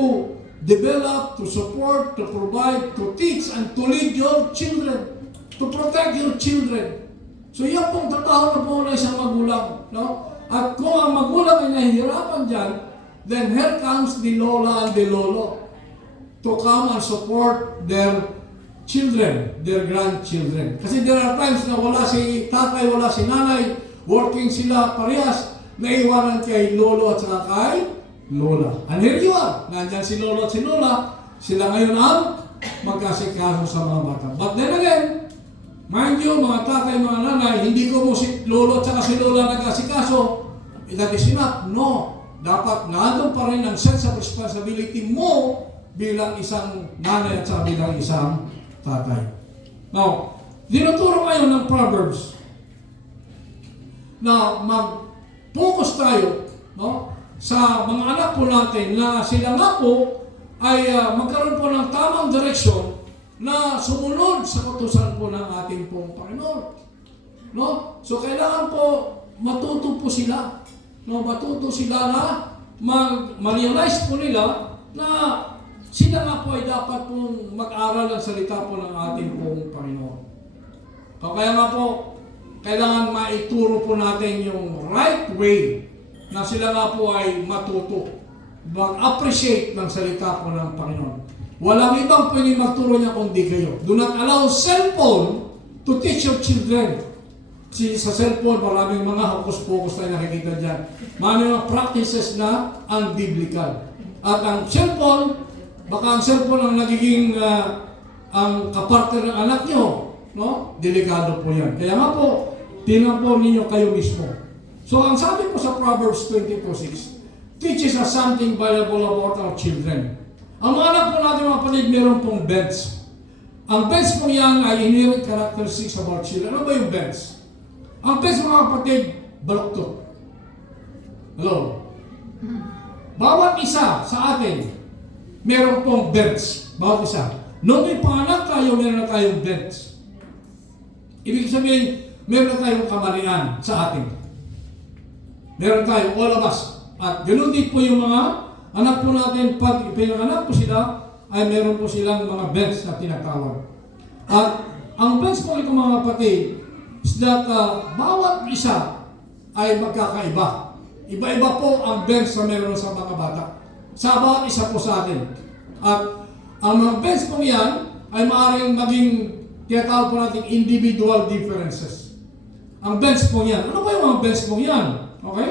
develop, to support, to provide, to teach, and to lead your children, to protect your children. So yan pong tataho na po ng isang magulang. No? At kung ang magulang ay nahihirapan dyan, then here comes the lola and the lolo to come and support their children, their grandchildren. Kasi there are times na wala si tatay, wala si nanay, working sila parehas, naiwanan kay lolo at saka kay lola. And here you are, nandyan si lolo at si lola, sila ngayon ang magkasikaso sa mga bata. But then again, mind you, mga tatay, mga nanay, hindi ko mo si lolo at saka si lola nagkasikaso, that is enough. No. Dapat nandun pa rin ang sense of responsibility mo bilang isang nanay at saka bilang isang tatay. Now, dinuturo ngayon ng Proverbs na mag-focus tayo, no, sa mga anak po natin na sila nga po ay magkaroon po ng tamang direksyon na sumunod sa utusan po ng ating pong Panginoon. No? So kailangan po matuto po sila. No, matuto sila na ma-realize po nila na sila nga po ay dapat pong mag-aral ng salita po ng ating pong Panginoon. Kaya nga po, kailangan maituro po natin yung right way na sila nga po ay matuto, mag-appreciate ng salita po ng Panginoon. Walang ibang pwedeng magturo niya kundi kayo. Do not allow cellphone to teach your children. Sa cellphone, maraming mga hokus-pokus tayo nakikita dyan. Mga practices na unbiblical. At ang cellphone, baka ang cellphone ang nagiging ang kapartner ng anak nyo, no? Delikado po yan. Kaya nga po, tingnan po ninyo kayo mismo. So, ang sabi po sa Proverbs 22:6, teaches us something valuable about our children. Ang mga anak po natin, mga kapatid, meron pong bents. Ang bents po yan ay inherent characteristics of our children. Ano ba yung bents? Ang bents, mga kapatid, baluktot. Hello? Bawat isa sa atin, meron pong bents. Bawat isa. Nung may panganak tayo, meron na tayong bents. Ibig sabihin, meron na tayong kamalian sa atin. Meron tayo, all of us. At ganoon din po yung mga anak po natin, pag pinanganak po sila, ay meron po silang mga bents na tinatawag. At ang bents po ito, mga kapatid, is that bawat isa ay magkakaiba. Iba-iba po ang bents na meron sa mga bata. Sa bawat isa po sa atin. At ang mga bents po yan ay maaaring maging tinatawag po natin individual differences. Ang bents po yan. Ano ba yung mga bents po yan? Okay?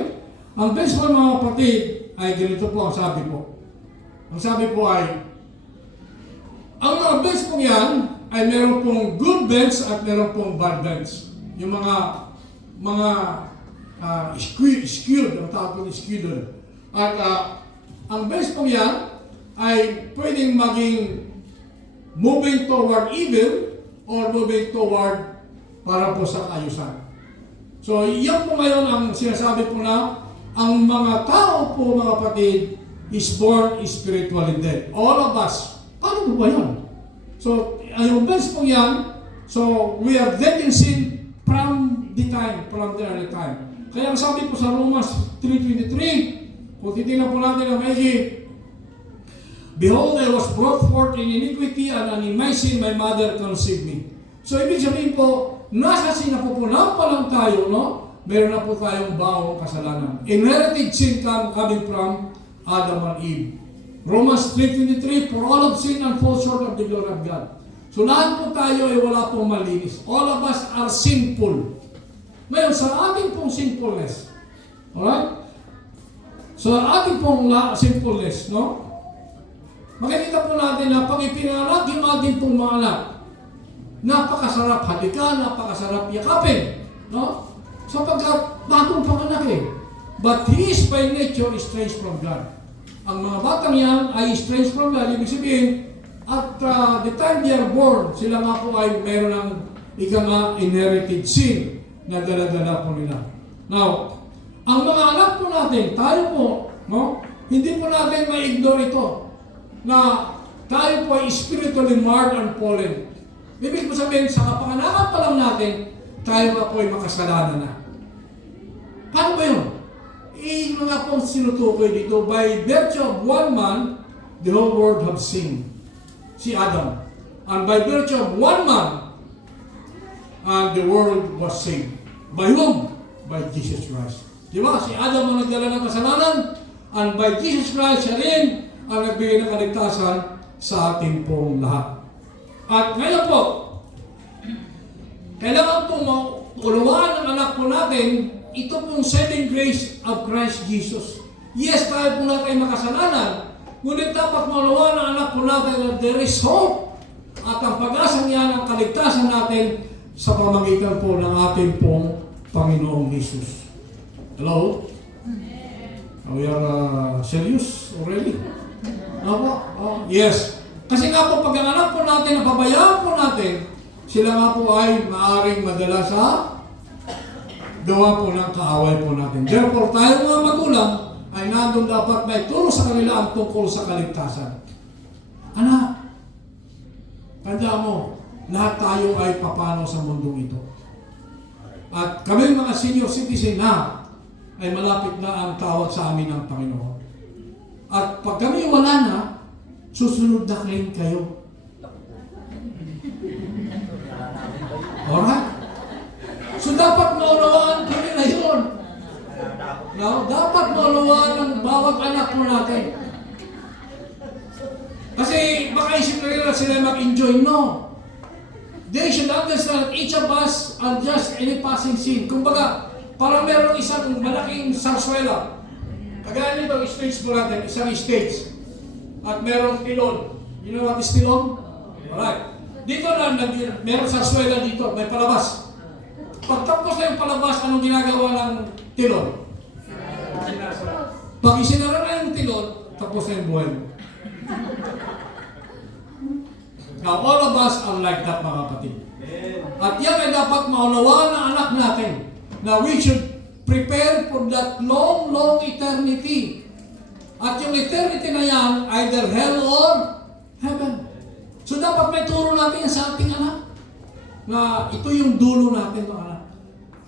Ang bents po mga kapatid ay ganito po ang sabi po. Ang sabi po ay, ang mga bents po yan ay meron pong good bents at meron pong bad bents. Yung mga skewed, ang tawag po skewed. At ang bents po yan ay pwedeng maging moving toward evil or moving toward para po sa kaayusan. So, yan po ngayon ang sinasabi po na ang mga tao po, mga kapatid, is born spiritually dead. All of us. Paano po ba yan? So, yung best po yan, so we are dead in sin from the early time. Kaya ang sabi po sa Romans 3:23, kung titignan po natin ang maigi, behold, I was brought forth in iniquity, and in my sin my mother conceived me. So, ibig sabihin po, nasa sinapupunan pa lang tayo, no? Meron na po tayong bawang kasalanan. Inherited sin coming from Adam and Eve. Romans 3:23, for all of sin and fall short of the glory of God. So lahat po tayo ay wala pong malinis. All of us are sinful. Ngayon, sa ating pong sinfulness, alright? Sa ating pong sinfulness, no? Makikita po natin na pag ipinanganak yung ating pong mga anak, napakasarap halikan, napakasarap yakapin, no? Sapagkat bagong panganak eh. But he is by nature estranged from God. Ang mga batang yan ay estranged from God. Ibig sabihin, at the time they are born, sila nga po ay mayroon ng inherited sin na dala-dala po nila. Now, ang mga anak po natin, tayo po, no? Hindi po natin ma-ignore ito na tayo po ay spiritually marred and fallen. Ibig po sabihin, sa kapanganakan pa lang natin, tayo nga po ay makasalanan na. Paano ba yun? Mga pong sinutukoy dito, by virtue of one man, the whole world have sinned. Si Adam. And by virtue of one man, and the world was saved. By whom? By Jesus Christ. Di ba? Si Adam ang nagdala ng kasalanan, and by Jesus Christ, siya rin ang nagbigay ng kaligtasan sa ating pong lahat. At ngayon po, kailangan pong mauluan ng anak po natin ito pong saving grace of Christ Jesus. Yes, tayo po natin ay makasalanan, ngunit dapat mauluan ng anak po natin na there is hope at ang pag-asang yan ang kaligtasan natin sa pamamagitan po ng ating pong Panginoong Jesus. Hello? We are serious already? Yes. Kasi nga po, pag ang anak po natin, napabayaan po natin, sila nga po ay maaaring madala sa gawa po ng kaaway po natin. Therefore, tayo mga magulang ay nandun dapat may turo sa kanila ang tungkol sa kaligtasan. Anak, tandaan mo, lahat tayo ay papano sa mundong ito. At kami mga senior citizen na ay malapit na ang tawag sa amin ng Panginoon. At pag kami wala na, susunod na rin kayo. Alright? So dapat maunawaan kami na yun. No? Dapat maunawaan ng bawat anak mo natin. Kasi baka isip na sila mag-enjoy. No. They should understand each of us are just any passing sin. Kumbaga, parang meron isang malaking sarswela. Kagaya nito, stage po natin, isang stage. At meron tilon. You know what is tilon? Alright. Dito na, meron sarswela dito, may palabas. Pagtapos na yung palabas, anong ginagawa ng tilon? Pag isinara na yung tilon, tapos na yung buhay mo. Now, all of us are like that, mga kapatid. At yan ay dapat maunawaan ng anak natin na we should prepare for that long, long eternity. At yung eternity na yan, either hell or heaven. So dapat may turo natin sa ating anak na ito yung dulo natin, mga anak.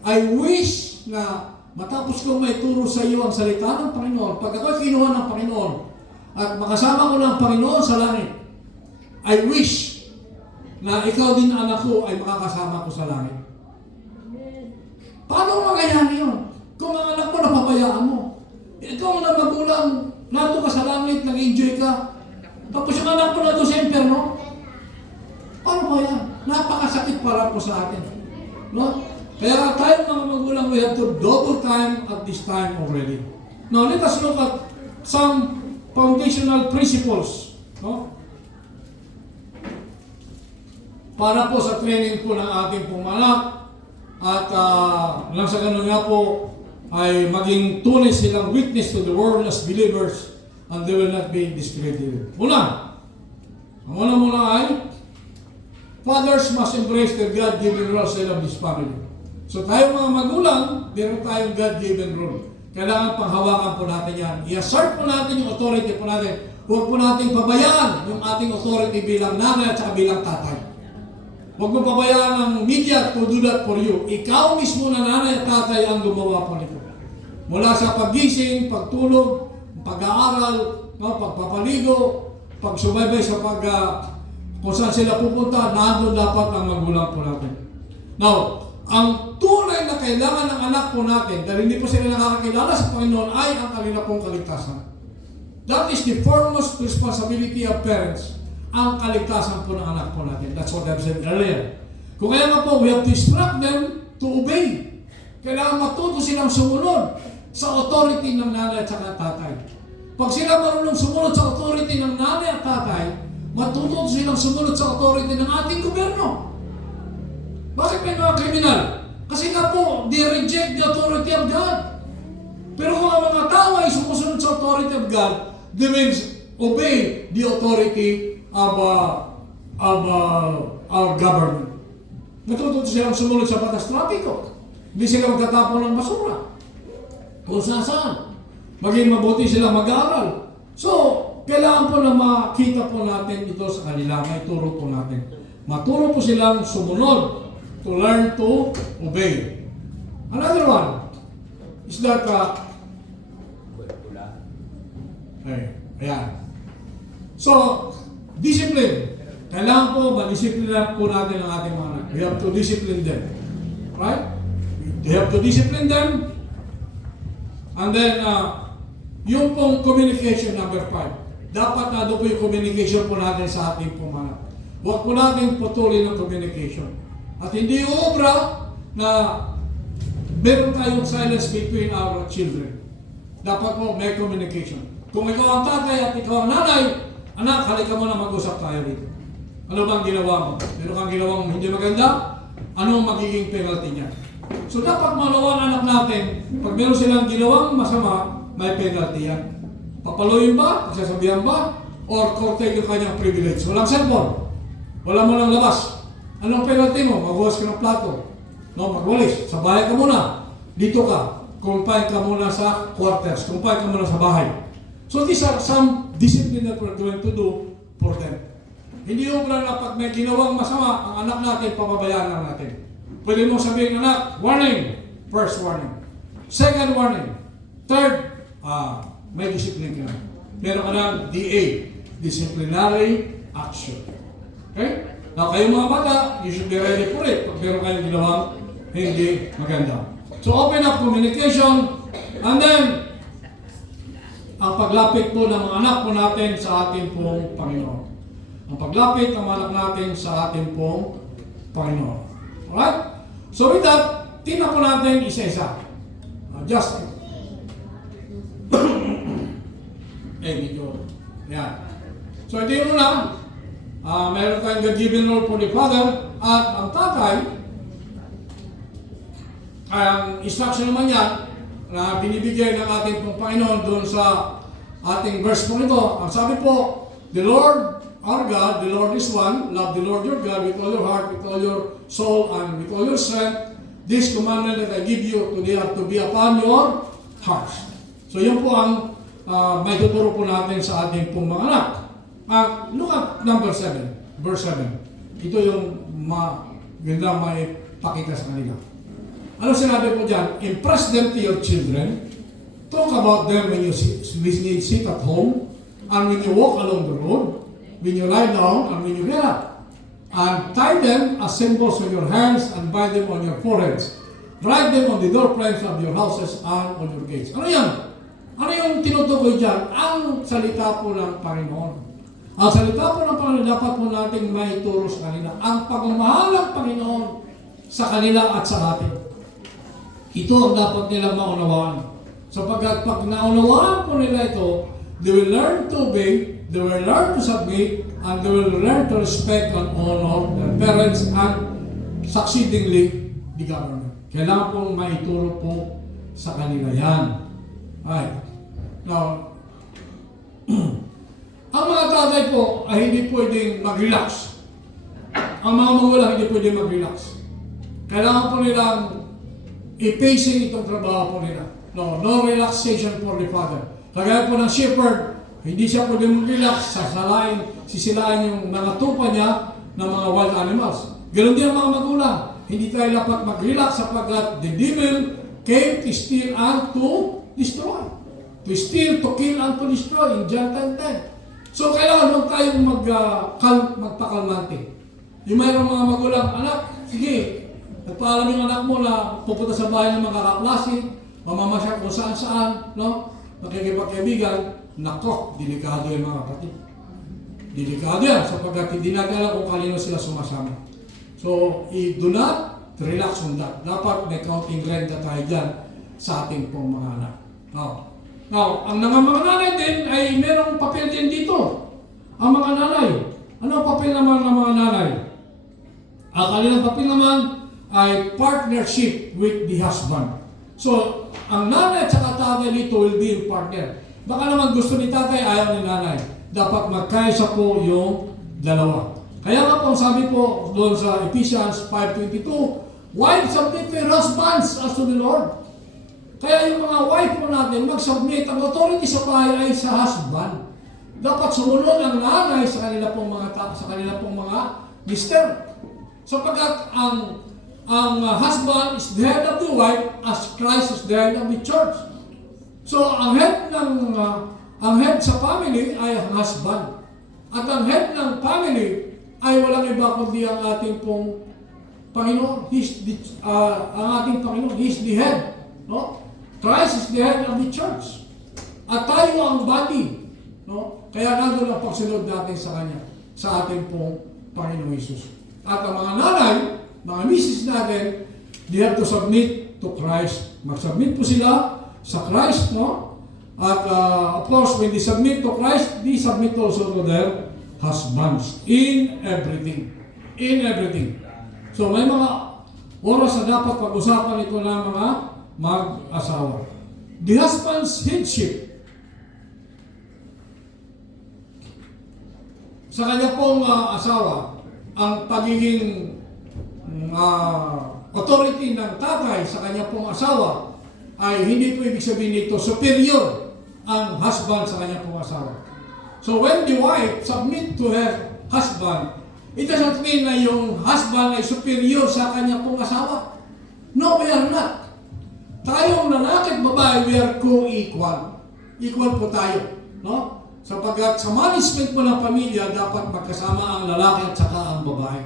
I wish na matapos kong may turo sa iyo ang salita ng Panginoon, pag ako'y kinuha ng Panginoon at makasama ko ng Panginoon sa langit, I wish na ikaw din, anak ko, ay makakasama ko sa langit. Paano magayahin yun? Kung ang anak mo, napabayaan mo. Ikaw na magulang, nato ka sa langit, nag-enjoy ka. Tapos yung anak mo na doon sa impyerno. Paano ba yan? Napakasakit para po sa atin. No? Kaya tayo mga magulang, we have to double time at this time already. Now, let us look at some foundational principles. No? Para po sa training po ng ating pong anak at nang sa ganun nga po ay maging tunay silang witness to the world as believers and they will not be discredited. Ang una ay fathers must embrace their God-given role sa of this family. So tayo mga magulang, meron tayong God-given role. Kailangan panghawakan po natin yan. I-assert po natin yung authority po natin. Huwag po natin pabayaan yung ating authority bilang nanay at saka bilang tatay. Huwag mo pabayaan ng media to do that for you. Ikaw mismo na nanay at tatay ang gumawa po nito. Mula sa paggising, pagtulog, pag-aaral, no, pagpapaligo, pagsubaybay sa kung saan sila pupunta, nandun dapat ang magulang po natin. Now, ang tunay na kailangan ng anak po natin, dahil hindi po sila nakakakilala sa Panginoon, ay ang kanila pong kaligtasan. That is the foremost responsibility of parents. Ang kaligtasan po ng anak po natin. That's what I've said earlier. Kung kaya nga po, we have to instruct them to obey. Kailangan matuto silang sumunod sa authority ng nanay at saka tatay. Pag sila marunong sumunod sa authority ng nanay at tatay, matuto silang sumunod sa authority ng ating gobyerno. Bakit may mga kriminal? Kasi nga po, they reject the authority of God. Pero kung ang mga tao ay sumusunod sa authority of God, they means obey the authority of our government. Natututo silang sumunod sa batas trapiko. Hindi sila magtatapon ng basura. Kung saan. Maging mabuti silang mag-aaral. So, kailangan po na makita po natin ito sa kanila. May turo po natin. Maturo po silang sumunod. To learn to obey. Another one is that ayan. So, discipline. Kailangan po ma-discipline po natin ang ating mga anak. We have to discipline them. Right? We have to discipline them. And then, yung pong communication number 5. Dapat na doon po yung communication po natin sa ating pong mga anak. Huwag po natin putulin ng communication. At hindi obra na meron tayong silence between our children. Dapat po may communication. Kung ikaw ang tatay at ikaw ang nanay, anak, halika mo na mag-usap tayo dito. Ano bang ginawa mo? Meron kang ginawang hindi maganda? Ano ang magiging penalty niya? So dapat malawan anak natin, pag meron silang ginawang masama, may penalty yan. Papaluin ba? Sasabihan ba? Or korte yung kanyang privilege? Walang cellphone. Wala mo lang labas. Anong penalty mo? Maghuwas ka ng plato. No, magwalis. Sa bahay ka muna. Dito ka. Confine ka muna sa quarters. Confine ka muna sa bahay. So these are some discipline that we're going to do for them. Hindi yung na pag may ginawang masama, ang anak natin, pababayaan lang natin. Pwede mong sabihin, anak, warning. First warning. Second warning. Third, may discipline ka na. Meron ka ng DA. Disciplinary action. Okay? Now, kayong mga bata, you should be ready for it. Pag meron kayong ginawang hindi maganda. So, open up communication. And then, ang paglapit po ng mga anak po natin sa ating pong Panginoon. Ang paglapit ng mga anak natin sa ating pong Panginoon. Alright? So with that, tingnan po natin isa-isa. Just medyo. Yan. So ito yung una. Meron tayong the given role for the father at ang tatay. Ang instruction naman yan na binibigay ng ating pong Panginoon doon sa ating verse po ito. Ang sabi po, the Lord our God, the Lord is one. Love the Lord your God with all your heart, with all your soul, and with all your strength. This commandment that I give you today are to be upon your hearts. So yun po ang may tuturo po natin sa ating pong mga anak. Look at number 7, verse 7. Ito yung ganda may pakita sa kanila. Ano sinabi po dyan? Impress them to your children. Talk about them when you sit at home and when you walk along the road, when you lie down and when you get up. And tie them as symbols on your hands and bind them on your foreheads. Write them on the doorframes of your houses and on your gates. Ano yan? Ano yung tinutukoy dyan? Ang salita po ng Panginoon. Ang salita po ng Panginoon, dapat po natin maituro sa kanila. Ang pagmamahal ng Panginoon sa kanila at sa atin. Ito ang dapat nilang maunawaan. Sapagkat pag naunawaan po nila ito, they will learn to obey, they will learn to submit, and they will learn to respect and honor their parents and succeedingly the government. Kailangan pong maituro po sa kanila yan. Right. Now, ang mga tatay po ay hindi pwedeng mag-relax. Ang mga magulang hindi pwedeng mag-relax. Kailangan po nilang i-pacing itong trabaho po nila. No relaxation for the father. Kagaya po ng shepherd, hindi siya pwedeng mag-relax, sisilain yung mga tupa niya ng mga wild animals. Ganon din ang mga magulang. Hindi tayo dapat mag-relax sapagkat the devil came to steal and to destroy. To steal, to kill, and to destroy in John 10:10. So kailangan huwag tayong magpakalmante. Yung mayroong mga magulang, anak, sige, nagpaalam yung anak mo na pupunta sa bahay ng mga kaklase, mamamasyal kung saan-saan, no? Nakikipagkaibigan. Nako, delikado yan mga kapatid. Delikado yan sapagkat hindi natin alam kung kanino sila sumasama. So, do not relax on that. Dapat may counting renta tayo dyan sa ating pong mga anak. Now, ang mga nanay din ay merong papel din dito. Ang mga nanay. Ano ang papel naman ng mga nanay? Ang kanilang papel naman ay partnership with the husband. So, ang nanay at saka tatay dito will be in partner. Baka naman gusto ni tatay, ayaw ni nanay. Dapat magkaisa po yung dalawa. Kaya nga po, sabi po doon sa Ephesians 5:22, wives, submit to your husbands as to the Lord. Kaya yung mga wife po natin, mag-submit. Ang authority sa bahay ay sa husband. Dapat sumunod ang nanay sa kanila pong mga mister. Sapagkat ang husband is the head of the wife as Christ is the head of the church. So ang head sa family ay ang husband. At ang head ng family ay walang iba kundi ang ating pong Panginoon. Ang ating Panginoon, He is the head. No? Christ is the head of the church. At tayo ang body. No? Kaya nandun ang pagsunod natin sa Kanya, sa ating pong Panginoon Jesus. At ang mga nanay, mga misis natin, they have to submit to Christ. Mag-submit po sila sa Christ, no? At of course, when they submit to Christ, they submit also to their husbands in everything. In everything. So may mga oras na dapat pag-usapan ito ng mga mag-asawa. The husband's headship. Sa kanya pong asawa, ang pagiging authority ng tatay sa kanya pong asawa ay hindi po ibig sabihin nito superior ang husband sa kanya pong asawa. So when the wife submit to her husband, it doesn't mean na yung husband ay superior sa kanya pong asawa. No, we are not. Tayong lalaki at babae, we are co-equal. Equal po tayo. No? Sapagkat sa management mo ng pamilya, dapat magkasama ang lalaki at saka ang babae.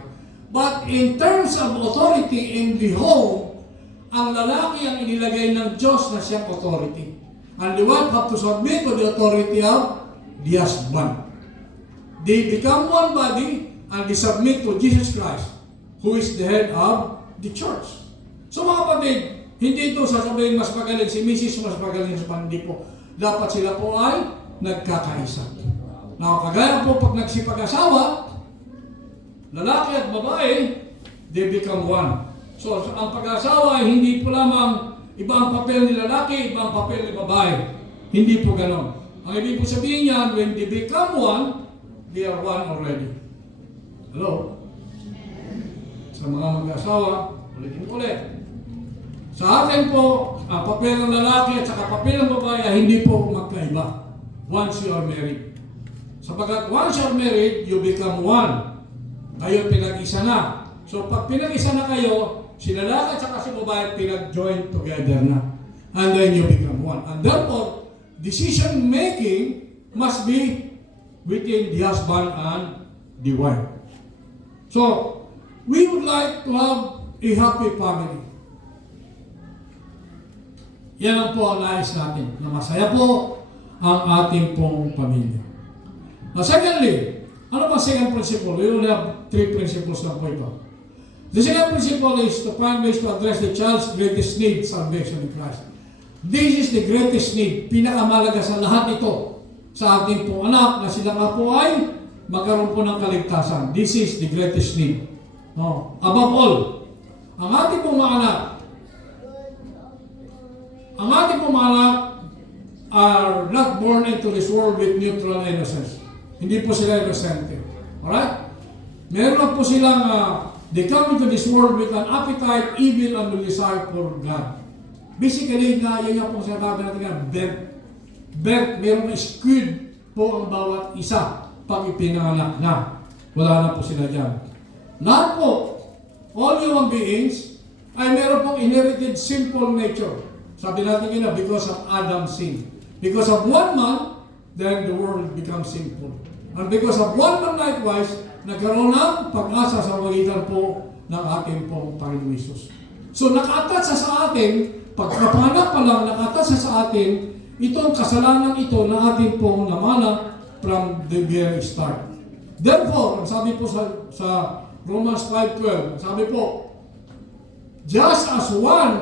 But in terms of authority in the home, ang lalaki ang inilagay ng Diyos na siyang authority. And the wife have to submit to the authority of the husband. They become one body and they submit to Jesus Christ, who is the head of the church. So mga kapatid, hindi ito sasabihin mas magaling si Mrs. mas magaling sa pandi po. Dapat sila po ay nagkakaisa. Now, kagaya po pag nagsipag-asawa, lalaki at babae, they become one. So, ang pag-asawa ay hindi po lamang iba ang papel ni lalaki, iba ang papel ni babae. Hindi po ganon. Ang ibig po sabihin niyan, when they become one, they are one already. Hello? Sa mga mag-asawa, ulitin ulit. Sa atin po, ang papel ng lalaki at saka papel ng babae ay hindi po magkaiba once you are married. Sapagkat once you are married, you become one. Kayo pinag-isa na. So pag pinag-isa na kayo, si lalaki at saka si babae pinag-join together na. And then you become one. And therefore, decision making must be within the husband and the wife. So, we would like to have a happy family. Yan ang po ang nais natin, na masaya po ang ating pong pamilya. Now, secondly, ano ba second principle? We only have 3 principles na po ito. The second principle is to find ways to address the child's greatest need, salvation in Christ. This is the greatest need. Pinakamalaga sa lahat ito sa ating pong anak na sila nga po ay magkaroon po ng kaligtasan. This is the greatest need. No. Above all, ang ating pong mga anak are not born into this world with neutral innocence. Hindi po sila innocente. Alright? Meron lang po silang, they come into this world with an appetite, evil, and will desire for God. Basically, yan yung pong sinasabi natin nga, birth, meron na skewed po ang bawat isa pag ipinanganak na. Wala na po sila dyan. Lahat po, all human beings, ay meron pong inherited sinful nature. Sabi natin yun na, because of Adam's sin. Because of one man, then the world becomes sinful. And because of one man likewise, nagkaroon ng pag-asa sa magitan po ng ating pong Panginoon Jesus. So nakaatat sa atin, pagkapanganak pa lang, nakaatat sa atin, itong kasalanan ito na ating pong namana from the very start. Therefore, ang sabi po sa Romans 5:12, sabi po, just as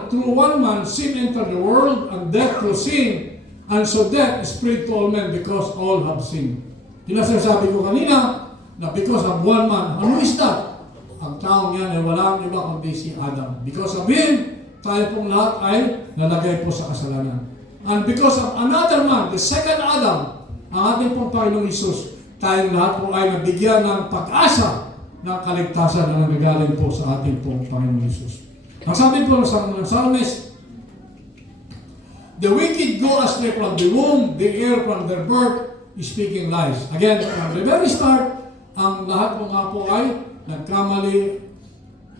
through one man sin entered the world, and death through sin, and so death spread to all men because all have sinned. Yun ang sinasabi ko kanina, na because of one man, ano is that? Ang taong yan ay walang iba kundi si Adam. Because of him, tayo pong lahat ay nalagay po sa kasalanan. And because of another man, the second Adam, ang ating pong Panginoong Isus, tayong lahat po ay nabigyan ng pag-asa ng kaligtasan na nanggaling po sa ating pong Panginoong Isus. Ang sabi po sa Psalmist, the wicked go astray from the womb, the heir from their birth, speaking lies. Again, from the very start, ang lahat po nga po ay nagkamali,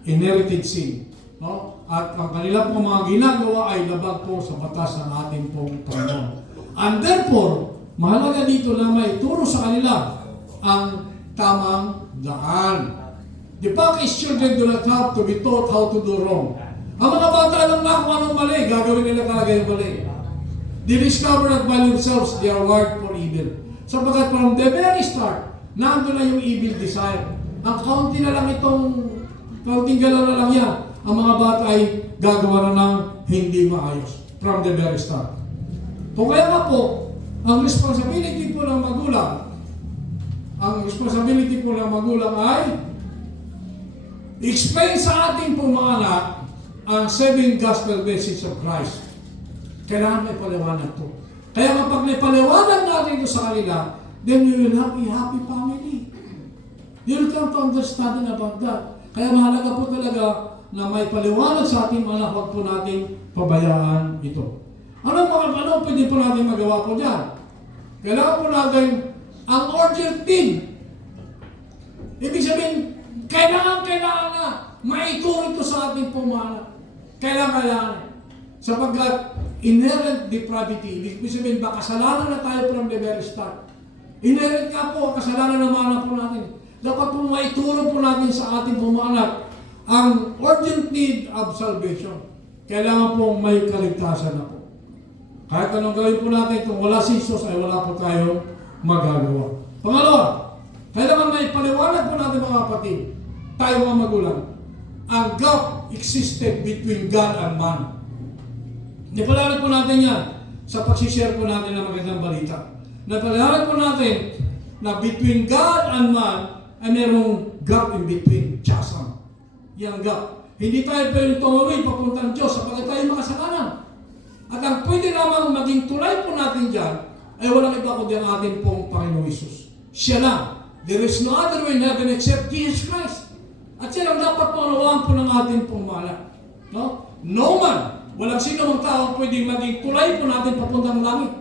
inherited sin. No? At ang kanila po mga ginagawa ay labag po sa batas ng ating pong Panginoon. And therefore, mahalaga dito na may turo sa kanila ang tamang daan. The Pakis children do not have to be taught how to do wrong. Ang mga bata alam na kung anong mali, gagawin nila talaga yung mali. They discover that by themselves they are wired for evil. Sapagkat from the very start, nandun na yung evil desire. Ang kaunti na lang kaunting galaw na lang yan. Ang mga bata ay gagawa na ng hindi maayos. From the very start. Kung kaya nga po, ang responsibility po ng magulang, ay explain sa ating pong mga anak ang 7 gospel message of Christ. Kailangan may paliwanag to. Kaya kapag may paliwanag natin ito sa kanila, then we will have a happy family. You'll come to understanding about that. Kaya mahalaga po talaga na may paliwanag sa ating mga anak, huwag po natin pabayaan ito. Ano pwede po natin magawa po dyan? Kailangan po natin ang urgent need. Ibig sabihin, kailangan na maituro ito sa ating pong mga anak. Kailangan. Sapagkat inherent depravity, ibig sabihin ba kasalanan na tayo from the very start. Inherent nga po, kasalanan ng mga anak po natin. Dapat po maituro po natin sa ating pumanak ang urgent need of salvation. Kailangan po may kaligtasan na po. Kahit anong gawin po natin, kung wala si Jesus ay wala po tayong magagawa. Pangalawa, kailangan may paliwanag po natin mga kapatid, tayo mga magulang, ang gap existed between God and man. Napalaran po natin yan sa pagsishare po natin ng magandang balita. Napalaran po natin na between God and man ay merong gap in between, chasm. Yang gap. Hindi tayo pwede tumawid papuntang Diyos sapagkat tayo makasalanan. At ang pwede lamang maging tulay po natin dyan ay walang iba kundi ang ating pong Panginoong Isus. Siya lang. There is no other way in heaven except Jesus Christ. At siya lang dapat po unawaan po ng ating pong mahal. No man. Walang sino mang tao pwedeng maging tulay po natin papuntang langit.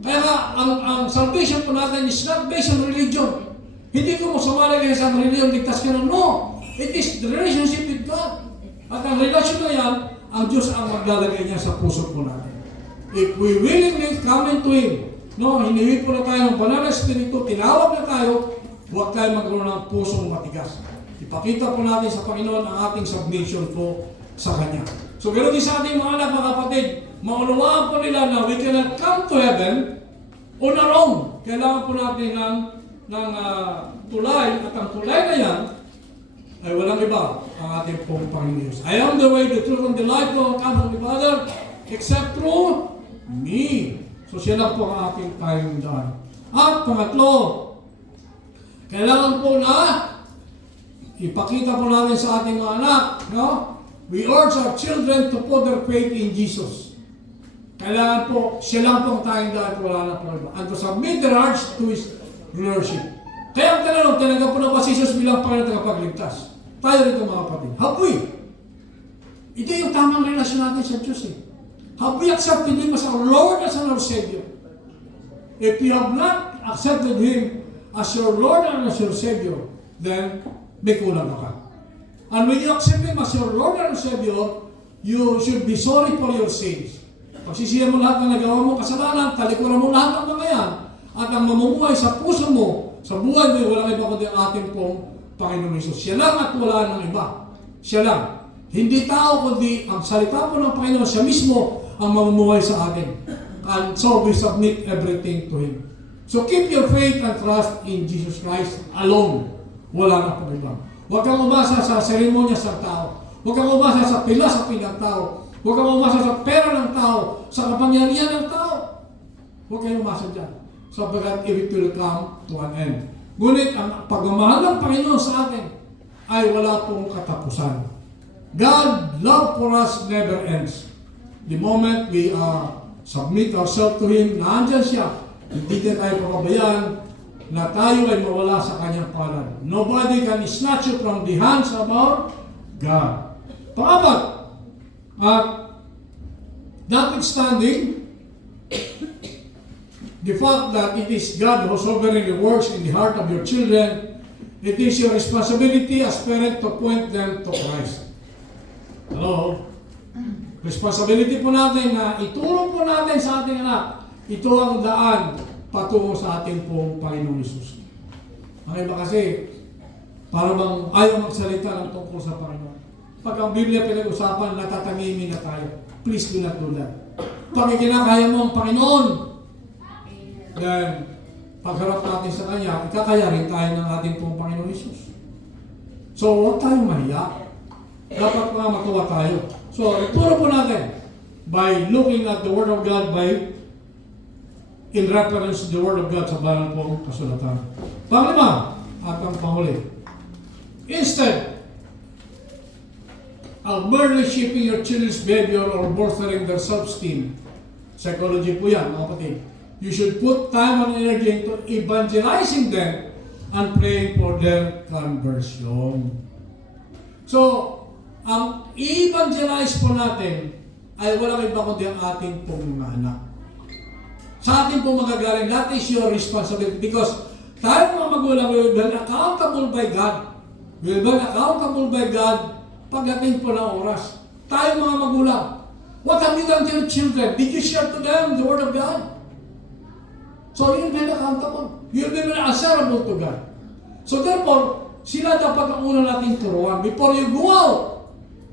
Kaya nga, ang salvation po natin is not based on religion. Hindi ko mo sumali kayo sa religion, ligtas ka na. No! It is the relationship with God. At ang relasyon na yan, ang Diyos ang maglalagay niya sa puso po natin. If we willingly come into Him, hiniwi po na tayo ng banal na Espiritu, tinawag na tayo, huwag tayo magkaroon ng pusong matigas. Ipakita po natin sa Panginoon ang ating submission po sa Kanya. So, ganoon din sa ating mga anak, mga kapatid, maunawaan po nila na we cannot come to heaven on our own. Kailangan po natin ng tulay, at ang tulay na yan ay walang iba ang ating pong Panginoon Diyos. I am the way, the truth, and the life, no one comes from the Father, except through me. So, siya lang po ang ating tayong daan. At pangatlo, kailangan po na ipakita po natin sa ating mga anak, we urge our children to put their faith in Jesus. Kailangan po, siya lang po ang tayong daan, wala na po iba. And to submit their hearts to His rulership. Kaya ang tanong, tinanggap po na ba si Jesus bilang Panginoon tagapagligtas? Tayo rito mga kapatid. Have we? Ito yung tamang relasyon natin sa Diyos eh. Have we accepted Him as our Lord, as our Savior? If you have not accepted Him as your Lord and as your Savior, then may kulang ka. And when you accept Him as your Lord and Savior, you should be sorry for your sins. Pagsisihan mo lahat ng nagawa mo kasalanan, talikuran mo lahat ng mga yan, at ang mamumuhay sa puso mo, sa buhay mo, walang iba kundi ang ating pong Panginoon Hesus. Siya lang at wala ng iba. Siya lang. Hindi tao kundi ang salita po ng Panginoon, siya mismo ang mamumuhay sa atin. And so we submit everything to Him. So keep your faith and trust in Jesus Christ alone. Wala na pang iba. Huwag kang umasa sa seremonya sa tao. Huwag kang umasa sa philosophy ng tao. Huwag kang umasa sa pera ng tao, sa kapangyarihan ng tao. Huwag kang umasa dyan. Sapagkat it will come to an end. Ngunit ang pagmamahal ng Panginoon sa atin ay wala pong katapusan. God love for us never ends. The moment we submit ourselves to Him, naandyan siya, hindi na tayo papabayaan na tayo ay mawala sa Kanyang pangalan. Nobody can snatch you from the hands of our God. Pangapat, notwithstanding the fact that it is God who sovereignly works in the heart of your children, it is your responsibility as parent to point them to Christ. Hello? Responsibility po natin na ituro po natin sa ating anak, ito ang daan patungo sa ating pong Panginoong Hesus. Ang iba kasi, para bang ayaw magsalita ng tungkol sa Panginoon. Pag ang Biblia pinag-usapan, natatangimin na tayo. Please do not do that. Pag ikinakaya mo ang Panginoon, then pagharap natin sa Kanya, ikakaya rin tayo ng ating pong Panginoong Hesus. So, huwag tayong mahiya. Dapat mga matuwa tayo. So, ituro po natin by looking at the Word of God in reference to the Word of God sa banal pong kasulatan. Panglima, at ang panghuli. Instead of merely shaping your children's behavior or bolstering their self-esteem, psychology po yan, mga kapatid, you should put time and energy into evangelizing them and praying for their conversion. So, ang evangelize po natin ay walang iba kundi ang ating pong mga anak. Sa ating pong magagaling, that is your responsibility because tayo mga magulang will be accountable by God. We will be accountable by God pagdating po ng oras. Tayo mga magulang, what have you done to your children? Did you share to them the Word of God? So you'll be accountable. You'll be answerable to God. So therefore, sila dapat ang una nating turuan. Before you go out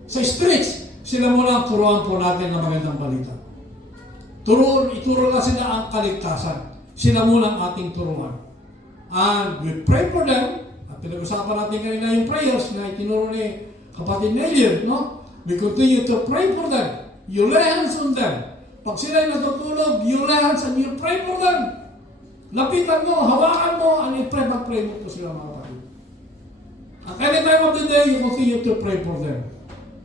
sa streets, sila muna ang turuan po natin ng magandang balita. Ituro na sila ang kaligtasan. Sila muna ang ating turuan. And we pray for them. At pinag-usapan natin kanina yung prayers na itinuro ni kapatid Nelia, no? We continue to pray for them. You lay hands on them. Pag sila'y natutulog, you lay hands and you pray for them. Lapitan mo, hawakan mo, and i-pray, mag-pray mo po sila mga kapatid. At any time of the day, you continue to pray for them.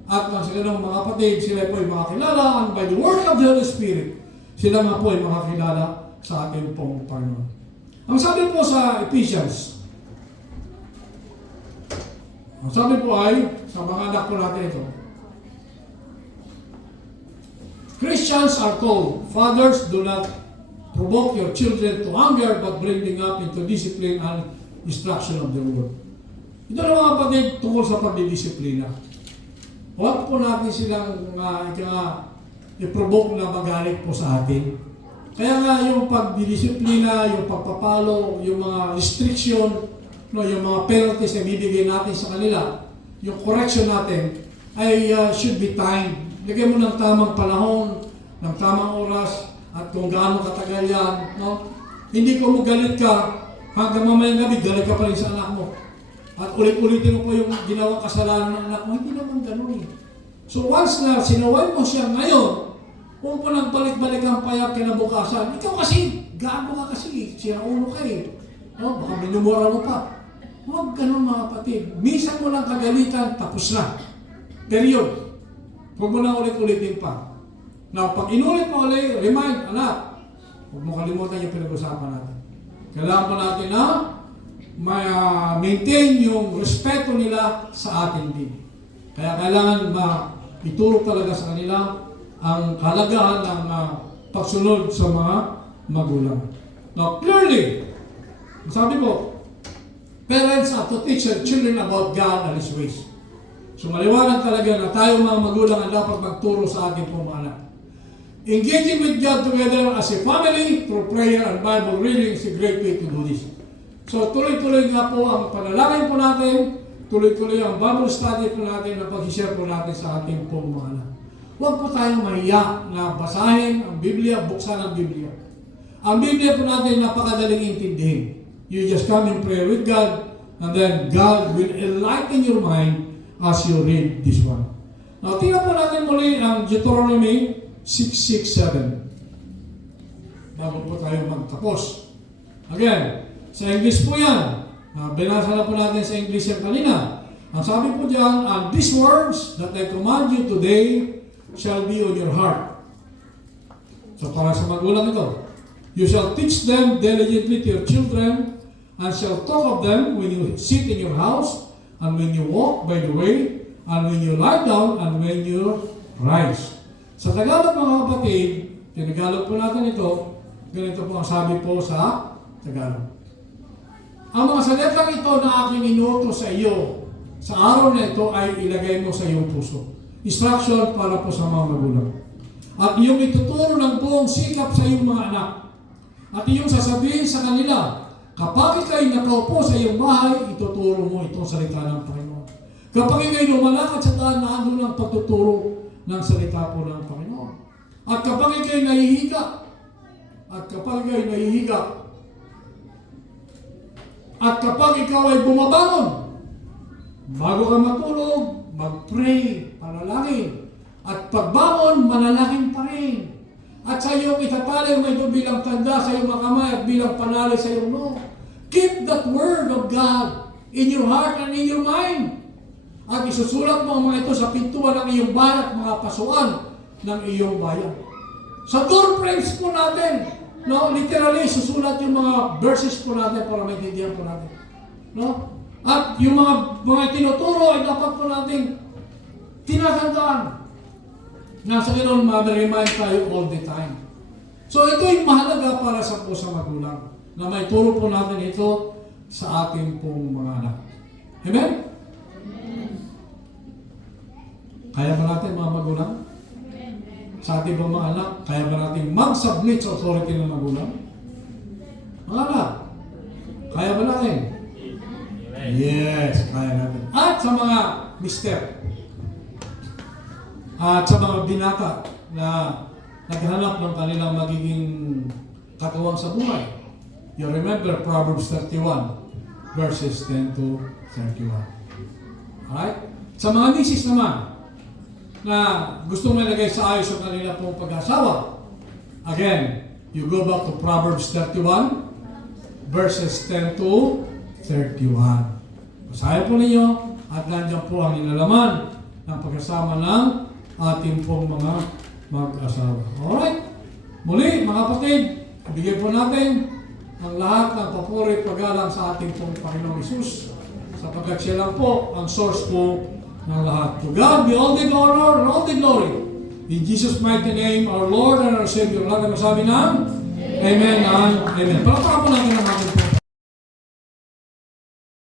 At kung sila ng mga kapatid, sila po ay makakilala, and by the work of the Holy Spirit, sila nga po ay makakilala sa ating pong Panginoon. Ang sabi po sa Ephesians, ang sabi po ay, sa mga anak po natin ito, Christians are told, fathers, do not provoke your children to anger, but bring them up into discipline and instruction of the Word. Ito na mga kapatid tungkol sa pagdidisiplina. Huwag po natin silang i-provoke na magalit po sa atin. Kaya nga yung pagdidisiplina, yung pagpapalo, yung mga restriction, no, yung mga penalties na bibigay natin sa kanila, yung correction natin ay should be timed. Lagyan mo ng tamang panahon, ng tamang oras, at kung gaano katagal yan, no? Hindi ko magalit ka, hanggang mamayang gabi, galit ka pa rin sa anak mo. At ulit-ulitin mo po yung ginawang kasalanan ng anak mo, hindi naman ganun eh. So once na sinaway mo siya ngayon, kung po nagbalik-balik ang payak kinabukasan, ikaw kasi, gago ka kasi, siya ulo ka eh. No? Baka minumura mo pa. Huwag ganun mga kapatid. Minsan mo lang kagalitan, tapos na. Period. Huwag mo na ulit-ulitin pa. Now, pag inulit mo ulit, remind, anak, huwag mo kalimutan yung pinag-usapan natin. Kailangan po natin na maintain yung respeto nila sa atin din. Kaya kailangan ituro talaga sa kanila ang kahalagahan ng pagsunod sa mga magulang. Now, clearly, sabi po, parents have to teach their children about God and His ways. So, maliwanag talaga na tayo mga magulang ang dapat magturo sa ating pong mga anak. Engaging with God together as a family through prayer and Bible reading is a great way to do this. So tuloy-tuloy nga po ang panalangin po natin, tuloy-tuloy ang Bible study po natin na pag-share po natin sa ating pong mga anak. huwag po tayong mahiya na basahin ang Biblia, buksan ang Biblia. Ang Biblia po natin napakadaling intindihin. You just come in prayer with God, and then God will enlighten your mind as you read this one. Now, tingnan po natin muli ang Deuteronomy 6:6-7. Bago po tayo magtapos. Again, sa English po yan. Binasa na po natin sa English yan kanina. Ang sabi po dyan, and these words that I command you today shall be on your heart. So para sa magulang ito, you shall teach them diligently to your children, and shall talk of them when you sit in your house, and when you walk by the way, and when you lie down, and when you rise. Sa Tagalog mga kapatid, tinagalog po natin ito, ganito po ang sabi po sa Tagalog. Ang mga salitang ito na aking inutos sa iyo, sa araw na ito ay ilagay mo sa iyong puso. Instruction para po sa mga magulang. At iyong ituturo ng buong sikap sa iyong mga anak. At iyong sasabihin sa kanila, kapag ikay nakaupo sa iyong bahay, ituturo mo itong salita ng Panginoon. Kapag ikay lumalakad sa daan, naandun ang pagtuturo ng salita po ng Panginoon. At kapag ikay nahihiga, at kapag ikaw ay bumabangon, bago ka matulog, mag-pray, panalangin. At pagbangon, manalangin pa rin. At sa iyong itatali mo ito bilang tanda sa iyong mga kamay at bilang panalay sa iyong noo. Keep that word of God in your heart and in your mind. At isusulat mo ang mga ito sa pintuan ng iyong bahay at mga pasuan ng iyong bayan. Sa door frames po natin, no, literally, susulat yung mga verses po natin para maintindihan po natin. No? At yung mga tinuturo ay dapat po natin tinatandaan. Nasa ganoon, ma-remind tayo all the time. So ito yung mahalaga para sa po sa magulang, na may turo po natin ito sa ating pong mga anak. Amen? Kaya ba natin mga magulang? Sa ating pong mga anak, kaya ba natin mag-submit sa authority ng magulang? Mga anak, kaya ba natin? Yes, kaya natin. At sa mga mister, at sa mga binata na naghanap ng kanilang magiging katuwang sa buhay. You remember Proverbs 31, verses 10 to 31. Alright? Sa mga misis naman, na gusto malagay sa ayos ang kanila pong pag-asawa. Again, you go back to Proverbs 31, verses 10 to 31. Basahin po ninyo at nandiyan po ang inalaman ng pagkasama ng ating pong mga mag-asawa. Alright? Muli, mga kapatid, bigyan po natin ang lahat ng papuri at paggalang sa ating pong Panginoong Hesus, sapagkat siya lang po ang source po ng lahat. To God be all the honor and all the glory. In Jesus' mighty name, our Lord and our Savior. Lahat na masabi ng Amen and Amen. Palakpakan po natin ang